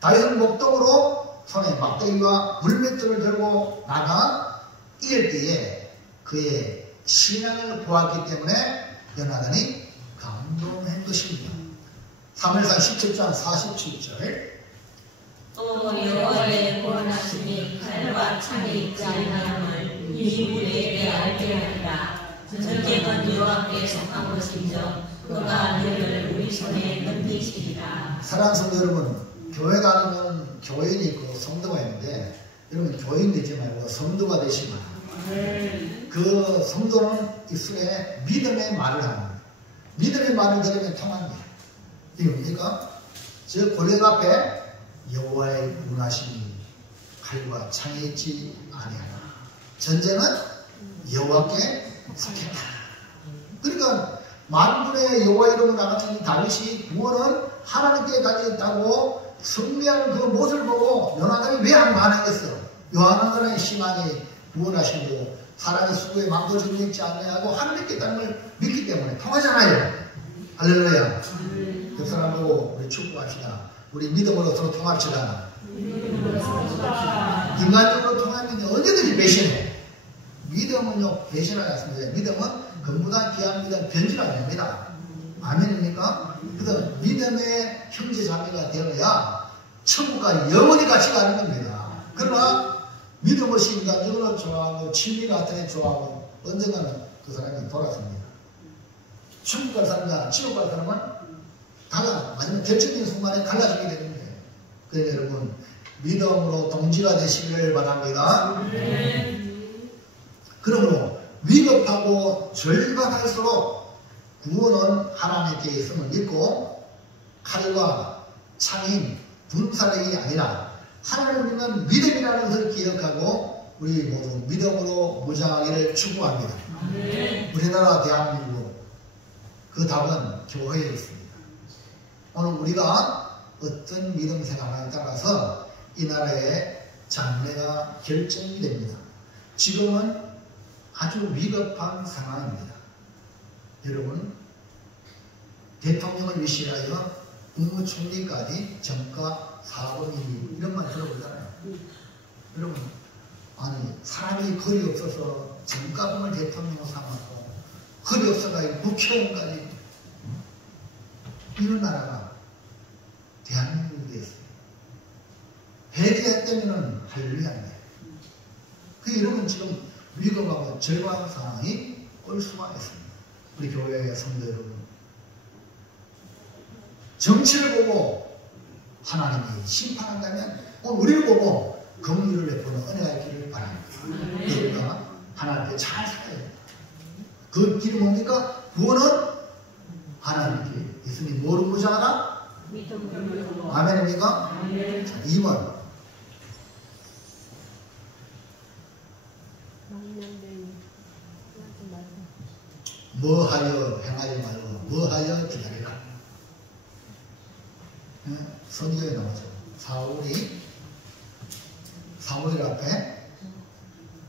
다윗은 목동으로 손에 막대기와 물맷돌을 들고 나가 이럴 때에 그의 신앙을 보았기 때문에 요나단이 감동한 것입니다. 사무엘상 17장 47절. 또 여호와의 구원하심이 칼과 창이 있지 아니함을 이 무리에게 알게 하리라. 전쟁은 여호와께 속한 것인즉 그가 너희를 우리 손에 넘기시리라. 사랑하는 성도 여러분, 교회 다니면 교인이 있고 성도가 있는데 여러분 교인 되지 말고 성도가 되시면 그 성도는 입술에 믿음의 말을 하는 거예요. 믿음의 말을 들으면 통합니다. 이게 뭡니까? 저 골리앗 앞에 여호와의 구원하심이 칼과 창에 있지 아니하나. 전쟁은 여호와께 속했다. 그러니까 만군의 여호와 이름으로 나가는 다윗이 구원은 하나님께 달려있다고 승리하는 그 모습을 보고 요나단이 왜 안 반응했어? 요나단의 신앙이 구원하시고 사람의 수고에 망도지고 있지 않냐고 하나님께 있다는 걸 믿기 때문에 통하잖아요. 할렐루야. 옆 사람 보고 우리 축복합시다. 우리 믿음으로 서로 통합시다. 인간적으로 통하면 언제든지 배신해. 믿음은요 배신하지 않습니다. 믿음은 금보다 귀한 믿음 변질 안 됩니다. 아멘입니까? 그래서 믿음의 형제 자매가 되어야 천국과 영원히 같이 가는 겁니다. 그러나 믿음 없이 인간적으로 좋아하고 친미 같은 애 좋아하고 언젠가는 그 사람이 돌아섭니다. 천국 갈 사람과 지옥 갈 사람은 달라. 마지막 결정적인 순간에 갈라지게 되는 거예요. 그래서 여러분 믿음으로 동지가 되시기를 바랍니다. 그러므로 위급하고 절박할수록 구원은 하나님께 있음을 믿고 칼과 창인, 분사력이 아니라 하나님을 믿는 믿음이라는 것을 기억하고 우리 모두 믿음으로 무장하기를 축복합니다. 우리나라 대한민국 그 답은 교회에 있습니다. 오늘 우리가 어떤 믿음 생활에 따라서 이 나라의 장래가 결정이 됩니다. 지금은 아주 위급한 상황입니다. 여러분, 대통령을 위시하여 국무총리까지 정가 4번 1위 이런 말 들어보잖아요. 여러분, 아니 사람이 거리 없어서 정가봉을 대통령으로 삼았고 거리 없어가지고 국회의원까지 이런 나라가 대한민국에 있어요. 해제했다면 할렐루야입니다. 그 여러분 지금 위급하고 절박한 상황이 올 수가 있습니다. 우리 교회의 성도 여러분, 정치를 보고 하나님이 심판한다면 우리를 보고 긍휼을 베푸는 은혜가 있기를 바랍니다. 우리가 하나님께 잘 살아야 됩니다. 그 길이 뭡니까? 구원은 하나님께 있으니 뭐로 무장하라? 아멘입니까? 자, 2번 뭐하여 행하지 말고 뭐하여 기다리라. 선지에 나오죠. 사울이 사무엘 앞에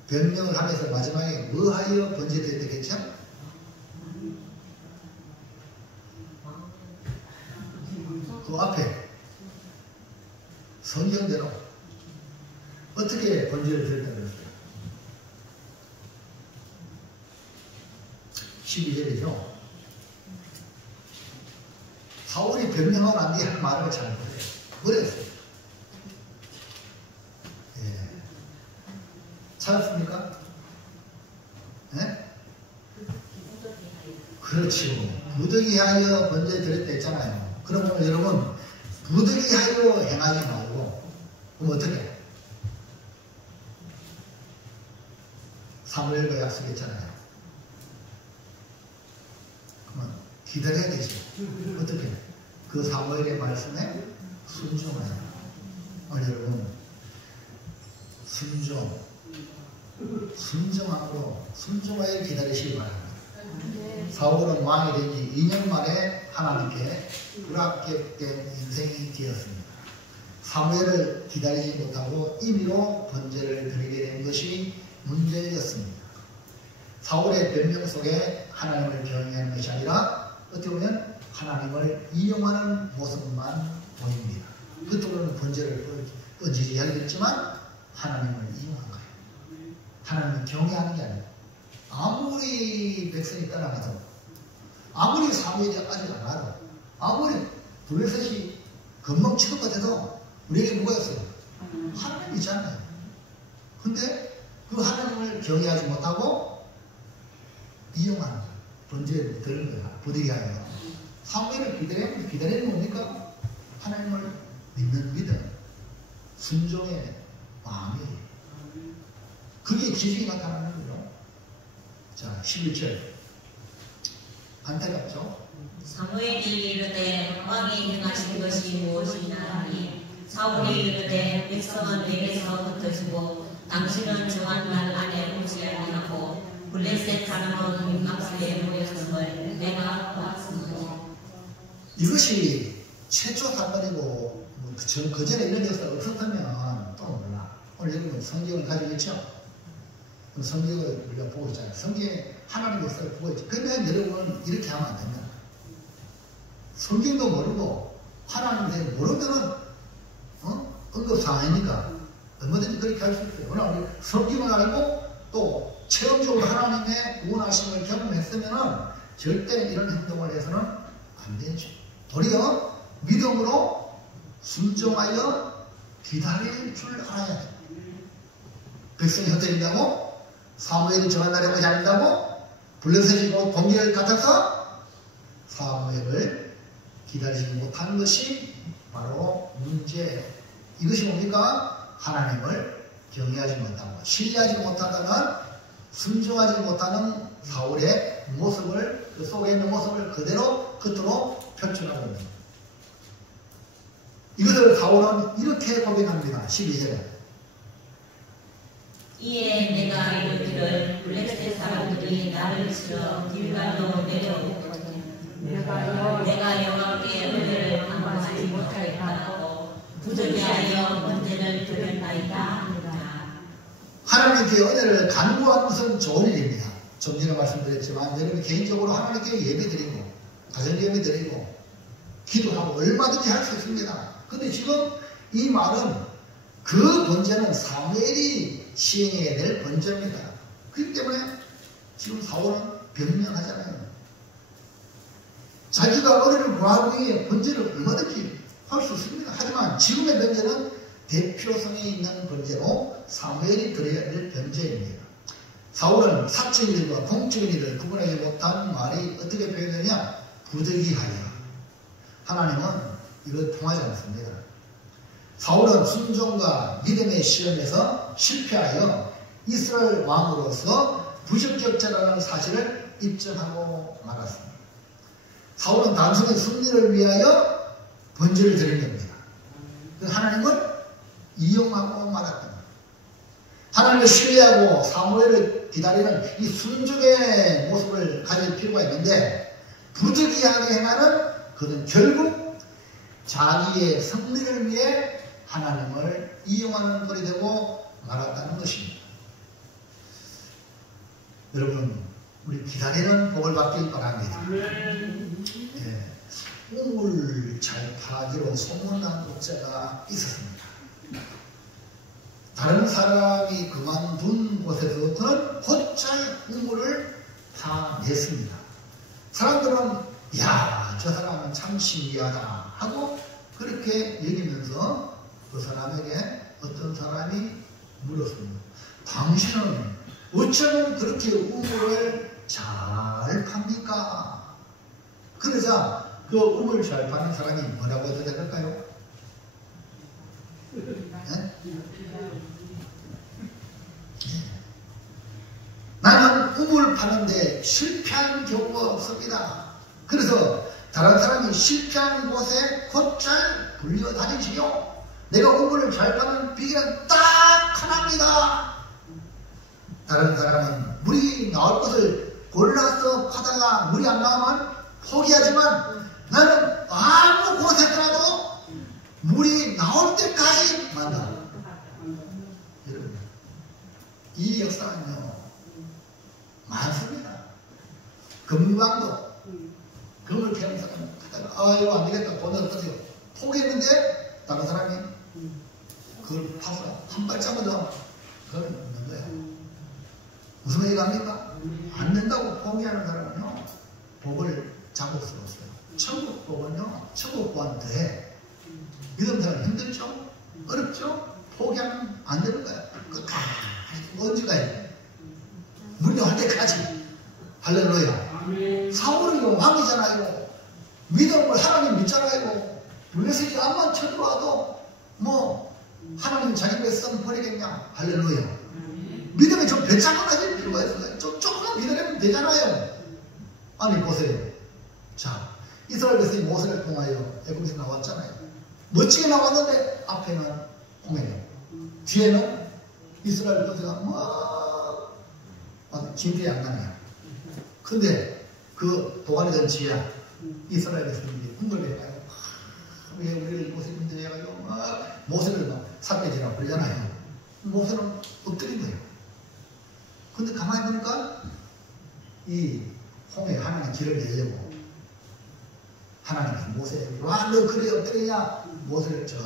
변명을 하면서 마지막에 뭐하여 번제되었겠죠? 그 앞에 성경대로 어떻게 번제를 드렸다고 그랬어요? 12절이죠. 사울이 변명하고 난 뒤에 한 말을 잘 보세요. 그랬어요. 예. 찾았습니까? 네? 그렇죠. 부득이하여 번제 드렸다 했잖아요. 그러면 여러분, 부득이하여 행하지 말고, 그럼 어떻게? 사무엘과 약속했잖아요. 그러면 기다려야 되죠. 어떻게? 그 사무엘의 말씀에 순종하여. 여러분, 순종함으로 순종하여 기다리시기 바랍니다. 사울은 왕이 된 지 2년 만에 하나님께 불합격된 인생이 되었습니다. 사무엘을 기다리지 못하고 임의로 번제를 드리게 된 것이 문제였습니다. 사울의 변명 속에 하나님을 경외하는 것이 아니라 어떻게 보면 하나님을 이용하는 모습만 보입니다. 그쪽으로는 번제를 던지지 하겠지만 하나님을 이용한 거예요. 하나님을 경외하는 게 아니에요. 아무리 백성이 따라가도, 아무리 사무엘이 아직 안 와도, 아무리 블레셋이 건망치는 것 같아도 우리에게 누가 있어요? 하나님이잖아요. 근데 그 하나님을 경외하지 못하고 이용하는 거예요. 번제를 드는 거예요. 부득이하여. 사무엘을 기다리는 뭡니까? 하나님을 믿는 믿음, 순종의 마음이에요. 그게 기적이 나타나는 거죠. 자, 11절. 안타깝죠? 사무엘이 이르되 왕이 행하신 것이 무엇이냐 하니 사울이 이르되 백성은 내게서 흩어지고 당신은 정한 날 안에 오지 아니하고 블레셋 사람은 민막스에 모였음을 내가 보았으므로. 이것이 최초 사건이고 그 전에 이런 역사가 없었다면 또 몰라. 오늘 여러분 성경을 가지고 있죠? 성경을 우리가 보고 있잖아요. 성경에 하나님의 역사를 보고 있죠. 그러면 여러분은 이렇게 하면 안 됩니다. 성경도 모르고 하나님에 대해 모르면은 응급상황이니까 얼마든지 그렇게 할 수 있어요. 그러나 우리 성경을 알고 또 체험적으로 하나님의 구원하심을 경험했으면은 절대 이런 행동을 해서는 안 되죠. 도리어 믿음으로 순종하여 기다릴 줄 알아야 돼요. 백성이 흩어진다고? 사무엘이 정한 날에 오지 않는다고? 블레셋이 곧 공격을 같아서 사무엘을 기다리지 못한 것이 바로 문제예요. 이것이 뭡니까? 하나님을 경외하지 못하고 신뢰하지 못하다는 순종하지 못하는 사울의 모습을, 그 속에 있는 모습을 그대로 겉으로 표출하고 있는 거예요. 이것을 사울은 이렇게 고백합니다. 12절에 이에 내가 이르기를 블레셋 사람들이 나를 치러 길갈로 내려오거든. 내가 여호와께 은혜를 감사하지 못하겠다고 부득이하여 문제를 들을나이다. 하나님께 은혜를 간구하는 것은 좋은 일입니다. 좀 전에 말씀드렸지만 여러분 개인적으로 하나님께 예배드리고 가정 예배드리고 기도하고 얼마든지 할 수 있습니다. 근데 지금 이 말은 그 번제는 사무엘이 시행해야 될 번제입니다. 그렇기 때문에 지금 사울은 변명하잖아요. 자기가 은혜를 구하기 위해 번제를 얼마든지 할 수 있습니다. 하지만 지금의 번제는 대표성이 있는 번제로 사무엘이 드려야 될 번제입니다. 사울은 사적인 일과 공적인 일을 구분하지 못한 말이 어떻게 표현되냐? 부득이하여. 하나님은 이거 통하지 않습니다. 사울은 순종과 믿음의 시험에서 실패하여 이스라엘 왕으로서 부적격자라는 사실을 입증하고 말았습니다. 사울은 단순히 승리를 위하여 번제를 드린 겁니다. 하나님을 이용하고 말았다. 하나님을 신뢰하고 사무엘을 기다리는 이 순종의 모습을 가질 필요가 있는데 부득이하게 행하는 그는 결국 자기의 승리를 위해 하나님을 이용하는 꼴이 되고 말았다는 것입니다. 여러분 우리 기다리는 복을 받길 바랍니다. 예, 우물 잘 파기로 소문난 독자가 있었습니다. 다른 사람이 그만둔 곳에서 그는 곧잘 우물을 파냈습니다. 사람들은 야, 저 사람은 참 신기하다 하고 그렇게 여기면서 그 사람에게 어떤 사람이 물었습니다. 당신은 어쩌면 그렇게 우물을 잘 팝니까? 그러자 그 우물 잘 파는 사람이 뭐라고 대답할까요? 네? 나는 우물 파는데 실패한 경우가 없습니다. 그래서 다른 사람이 실패한 곳에 곧잘 불려다니지요. 내가 우물을 잘 파는 비결은 딱 하나입니다. 다른 사람은 물이 나올 것을 골라서 파다가 물이 안 나오면 포기하지만 나는 아무 곳에 가도 물이 나올 때까지 만나. 여러분, 이 역사는요 많습니다. 금방도 금을 캐는 사람 하다가 아이고 안 되겠다 돈을 어떠세요? 포기했는데 다른 사람이 그걸 파서 한 발짝만 더 그걸 넣는 거예요. 무슨 얘기가 합니까? 안 된다고 포기하는 사람은요 복을 자국스러웠어요. 천국 복은요 천국과는 더해. 믿음 사람 힘들죠? 어렵죠? 포기하면 안 되는 거야. 끝까지 언제 가야 돼? 물려할 때까지. 할렐루야. 사울은 왕이잖아요. 믿음을 하나님 믿잖아요. 블레셋이 암만 쳐들어와도 뭐 하나님 자기 백성 버리겠냐? 할렐루야. 믿음에 좀 배짱을 가질 필요가 있어요. 조금만 기다리면 되잖아요. 아니 보세요. 자, 이스라엘 백성이 모세를 통하여 애굽에서 나왔잖아요. 멋지게 나왔는데 앞에는 홍해요. 뒤에는 이스라엘 백성이 막 진퇴 양난이야. 근데 그 도관이 된 지하 이스라엘 백성들이 흥분해가지고 왜 우리를 모세 문제해가지고 막 모세를 막 삿대질하고 그러잖아요. 모세는 엎드린 거예요. 근데 가만히 보니까 이 홍해 하나님 길을 내려고 하나님이 모세에게 와 너 그래 엎드리냐 모세를 저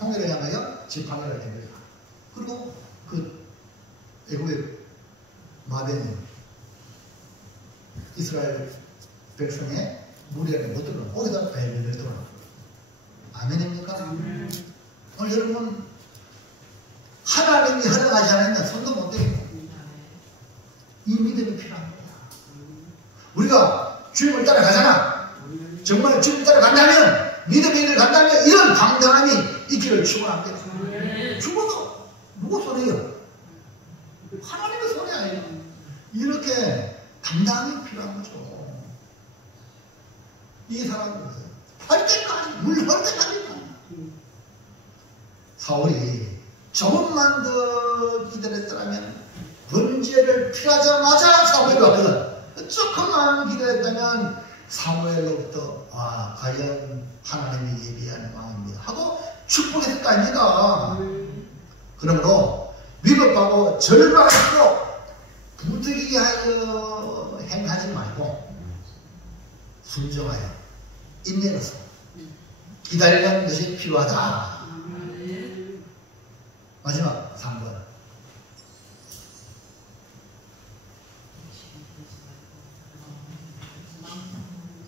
홍해를 향하여 지팡이를 댄 거야. 그리고 그 애굽의 마벤이 이스라엘 백성의 무리 안에 못 들어가. 거기다 벨을 들어가. 아멘입니까? 오늘 여러분 하나님이 허락하지 않았냐 손도 못 대고 이 믿음이 필요합니다. 우리가 주님을 따라가잖아. 정말 주님을 따라간다면 믿음의 길을 간다면 이런 당당함이 있기를 축원합니다. 죽어도 누구 손해요? 하나님의 손해 아니에요. 이렇게 담당이 필요한 거죠. 이 사람은 할 때까지, 물할 때까지. 사울이 조금만 더 기다렸더라면, 번제를 피하자마자 사무엘로 하거든. 조금만 기다렸다면 사무엘로부터 과연 하나님이 예비한 왕입니다 하고 축복했을 거 아닙니까? 그러므로 위법하고 절박하고 부득이하여 행하지 말고 순종하여 인내로서 기다리는 것이 필요하다. 마지막 3번.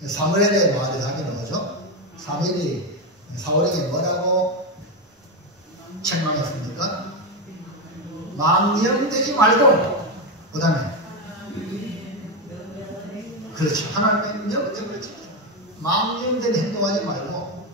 사무엘의 말을 하기는 뭐죠? 사무엘이 사울에게 뭐라고 책망했습니까? 망령되지 말고, 그 다음에 그렇죠. 하나님의 명령을 지켜. 망령된 행동하지 말고.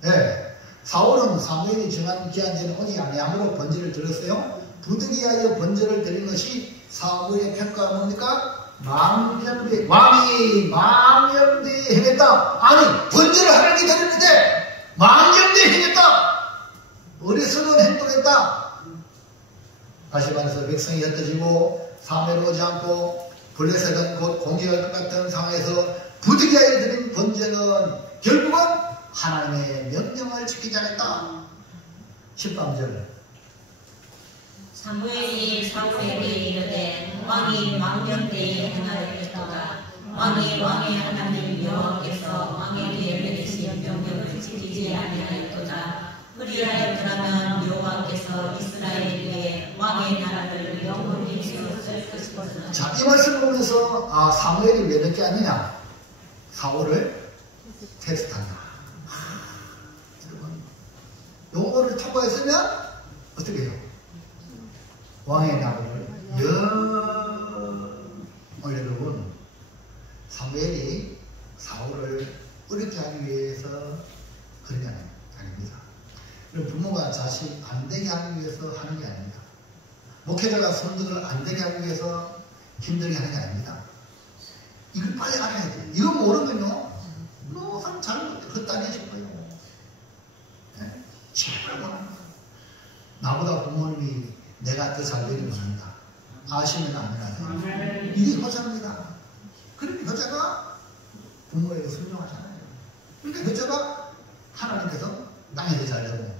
네. 사울은 사무엘이 정한 기한 전에 오지 아니함으로 번제를 드렸어요. 부득이하여 번제를 드린 것이 사무엘의 평가가 뭡니까? 망령되, 왕이 망령되이 행했다. 아니, 번제를 하나님 기다렸는데 망령되이 행했다. 어리석은 행동했다. 다시 말해서 백성이 흩어지고 사무엘 오지 않고 블레셋은 곧 공격할 것 같은 상황에서 부득이하여 드린 번제는 결국은 하나님의 명령을 지키지 않았다. 13절. 사무엘이 사울에게 이르되 왕이 망령되이 행하였도다. 왕이 왕의 하나님 여호와께서 왕에게 내리신 명령을 지키지 아니하였도다. 그리하였더라면 여호와께서 이스라엘 위에 왕의 나라를 영원히 세웠을 것이거든. 자, 이 말씀을 보면서 사무엘이 왜 늦게 하느냐? 사울을 테스트한다. 요거를 통과했으면 어떻게 해요? 왕의 나라를 여러분, 사무엘이 사울을 어렵게 하기 위해서 그런 게 아닙니다. 부모가 자식 안 되게 하기 위해서 하는 게 아닙니다. 목회자가 성도들 안 되게 하기 위해서 힘들게 하는 게 아닙니다. 이걸 빨리 알아야 돼요. 이거 모르면요, 너무 잘못해. 헛다리실 거예요. 네? 제발 원합니다. 나보다 부모님이 내가 더 잘 되기를 원한다. 아시면 안 하세요. 이게 효자입니다. 그러니까 효자가 부모에게 순종하잖아요. 그러니까 효자가 하나님께서 땅에서 잘 되고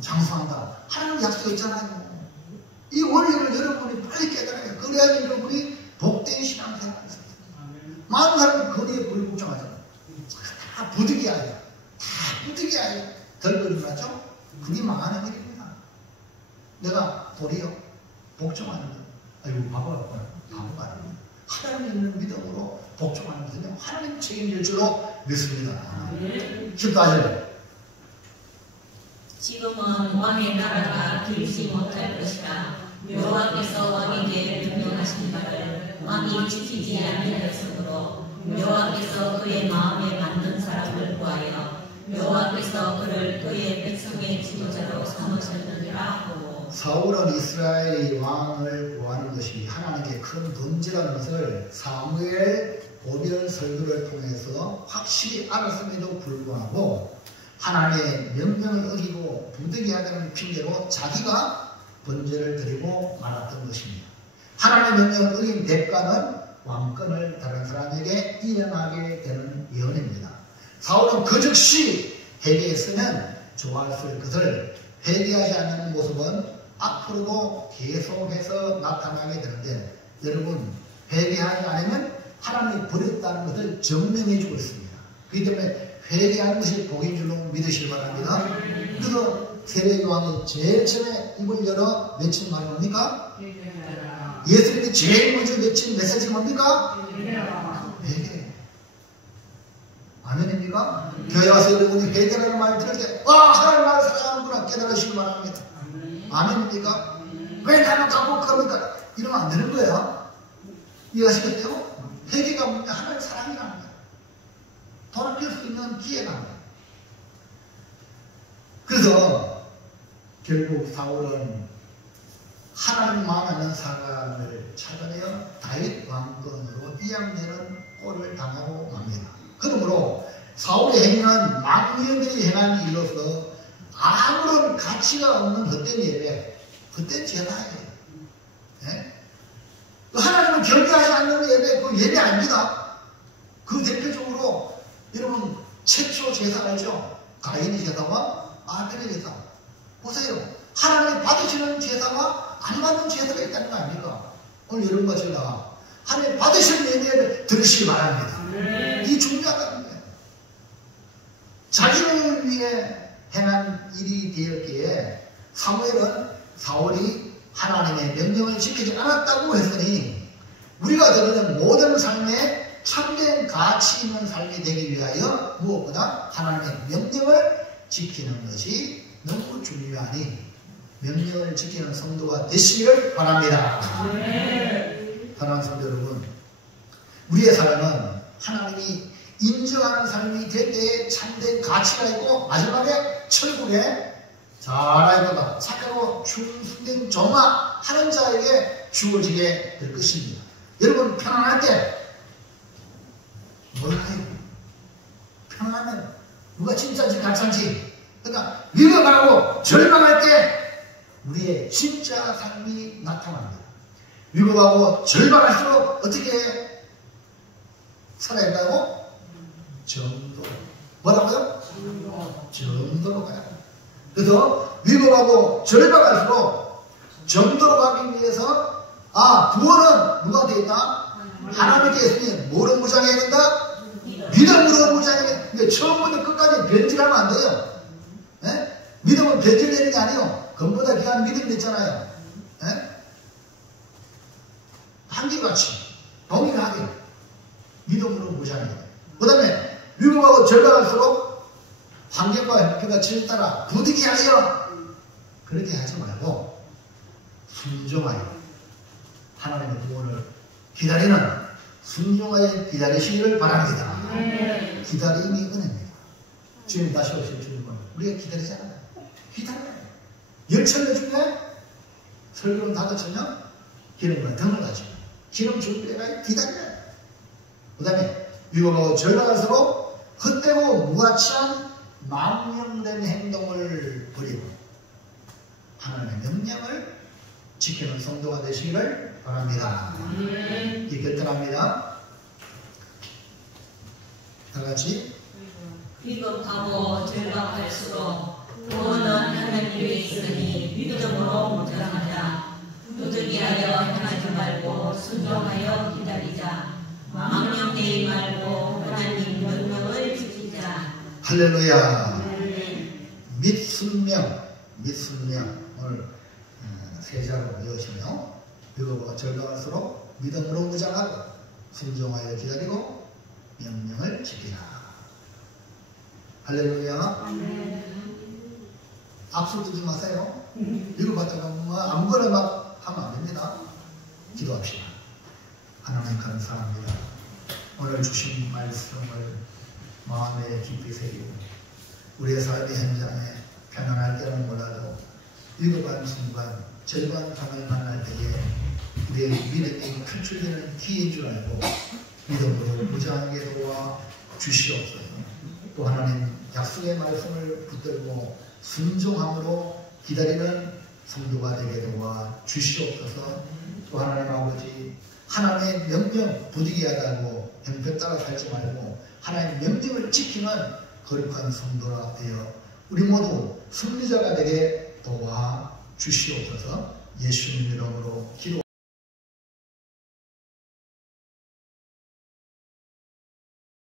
장수한다. 하나님 약속이 있잖아요. 이 원리를 여러분이 빨리 깨달아요. 그래야지 여러분이 복된 신앙생활을 할 수 있어요. 많은 사람이 거리에 불복종하잖아요. 다 부득이하여. 덜 거듭나죠? 그게 망하는 일입니다. 내가 도리어 복종하는 것. 아이고, 바보가 아닙니다. 하나님 있는 믿음으로 복종하는 것은요, 하나님 책임질 줄로 믿습니다. 14절. 지금은 왕의 나라가 길지 못할 것이라. 여호와께서 왕에게 명령하신 바를 왕이 지키지 아니하였으므로 여호와께서 그의 마음에 맞는 사람을 구하여 여호와께서 그를 그의 백성의 지도자로 삼으셨느니라 하고. 사울은 이스라엘의 왕을 구하는 것이 하나님께 큰 번제라는 것을 사무엘 고별 설교를 통해서 확실히 알았음에도 불구하고 하나님의 명령을 어기고 부득이하다는 핑계로 자기가 번제를 드리고 말았던 것입니다. 하나님의 명령을 어긴 대가는 왕권을 다른 사람에게 이양하게 되는 예언입니다. 사울은 그 즉시 회개했으면 좋았을 것을 회개하지 않는 모습은 앞으로도 계속해서 나타나게 되는데, 여러분, 회개하지 않으면 하나님이 버렸다는 것을 증명해 주고 있습니다. 그렇기 때문에 회개하는 것이 복인 줄로 믿으시기 바랍니다. 그래서 세례요한이 제일 처음에 입을 열어 외친 말이 뭡니까? 예수님이 제일 먼저 외친 메시지가 뭡니까? 회개. 아멘입니까? 교회 와서 여러분이 회개라는 말을 들을 때, 하나님 나를 사랑하는구나 깨달으시기 바랍니다. 아멘입니까? 왜 나는 감옥합니까? 이러면 안 되는 거예요. 이해하시겠어요? 회개가 뭐냐? 하나님의 사랑이라는 거예요. 돌아갈 수 있는 기회가 합니다. 그래서 결국 사울은 하나님만 아는 사람을 찾아내어 다윗 왕권으로 이양되는 꼴을 당하고 맙니다. 그러므로 사울의 행위는 망령들이 행한 일로서 아무런 가치가 없는 헛된 예배, 헛된 제사예요. 네? 하나님을 경외하지 않는 예배, 그 예배 아닙니다. 그 대표적으로 여러분 최초 제사 알죠? 가인의 제사와 아벨의 제사. 보세요. 하나님이 받으시는 제사와 안 받는 제사가 있다는 거 아닙니까? 오늘 여러분과 제가 하나님 받으시는 예배를 들으시기 바랍니다. 이 중요하다는 거예요. 자기를 위해 행한 일이 되었기에 사무엘은 사울이 하나님의 명령을 지키지 않았다고 했으니 우리가 드리는 모든 삶에 참된 가치 있는 삶이 되기 위하여 무엇보다 하나님의 명령을 지키는 것이 너무 중요하니 명령을 지키는 성도가 되시기를 바랍니다. 사랑하는 성도 여러분, 우리의 삶은 하나님이 인정하는 삶이 될 때에 참된 가치가 있고 마지막에 천국에 잘 알고다 착하고 충성된 종아 하는 자에게 주어지게 될 것입니다. 여러분 편안할 때 몰라요. 편안하면 누가 진짜인지 가짜인지, 그러니까 위협하고 절망할 때 우리의 진짜 삶이 나타납니다. 위협하고 절망할수록 어떻게 살아야 한다고? 정도. 뭐라고요? 정도로 가야 합니다. 그래서 위협하고 절망할수록 정도로 가기 위해서 구원은 누구한테 있다? 하나님께 있으니 뭐로 무장해야 된다? 믿음으로 무장해야 된다. 처음부터 끝까지 변질하면 안 돼요. 네? 믿음은 변질되는 게 아니에요. 그것보다 귀한 믿음이 있잖아요. 네? 한결같이 동일하게 믿음으로 무장해야 돼요. 그 다음에 위협하고 절망할수록 환경과 형편과 질에 따라 부득이 하여 그렇게 하지 말고 순종하여 하나님의 구원을 기다리는 순종하여 기다리시기를 바랍니다. 기다림이 은혜입니다. 주님 다시 오실 주님은 우리가 기다리잖아요. 기다려요. 열천년 중에 설교는 5천년, 기름과 등을 가지고 기름 준비해가 기다려요. 그 다음에 위협하고 절망할수록 헛되고 무가치한 망령된 행동을 버리고 하나님의 명령을 지키는 성도가 되시기를 바랍니다. 이 결단합니다. 다 같이 위급하고 절망할수록 구원은 하나님께 있으니 믿음으로 무장하자. 부득이하여 행하지 말고 순종하여 기다리자. 망령되지 말고 하나님 명령을 지키자. 할렐루야. 믿순명 오늘 세 자로 외우시며 위협하고 절망할수록 믿음으로 무장하고 순종하여 기다리고 명령을 지키라. 할렐루야. 악수 두지 마세요. 읽어봤다가 아무거나 막 하면 안 됩니다. 기도합시다. 하나님 감사합니다. 오늘 주신 말씀을 마음에 깊이 새기고 우리의 삶의 현장에 편안할 때는 몰라도 읽어가는 순간 절반감을 만날 때에 우리의 믿음이 클출되는 기회인 줄 알고 믿음으로 무장하게 도와 주시옵소서. 또 하나님 약속의 말씀을 붙들고 순종함으로 기다리는 성도가 되게 도와 주시옵소서. 또 하나님 아버지 하나님의 명령 부득이하다고 형편 따라 살지 말고 하나님의 명령을 지키는 거룩한 성도가 되어 우리 모두 승리자가 되게 도와 주시옵소서. 예수님 이름으로 기도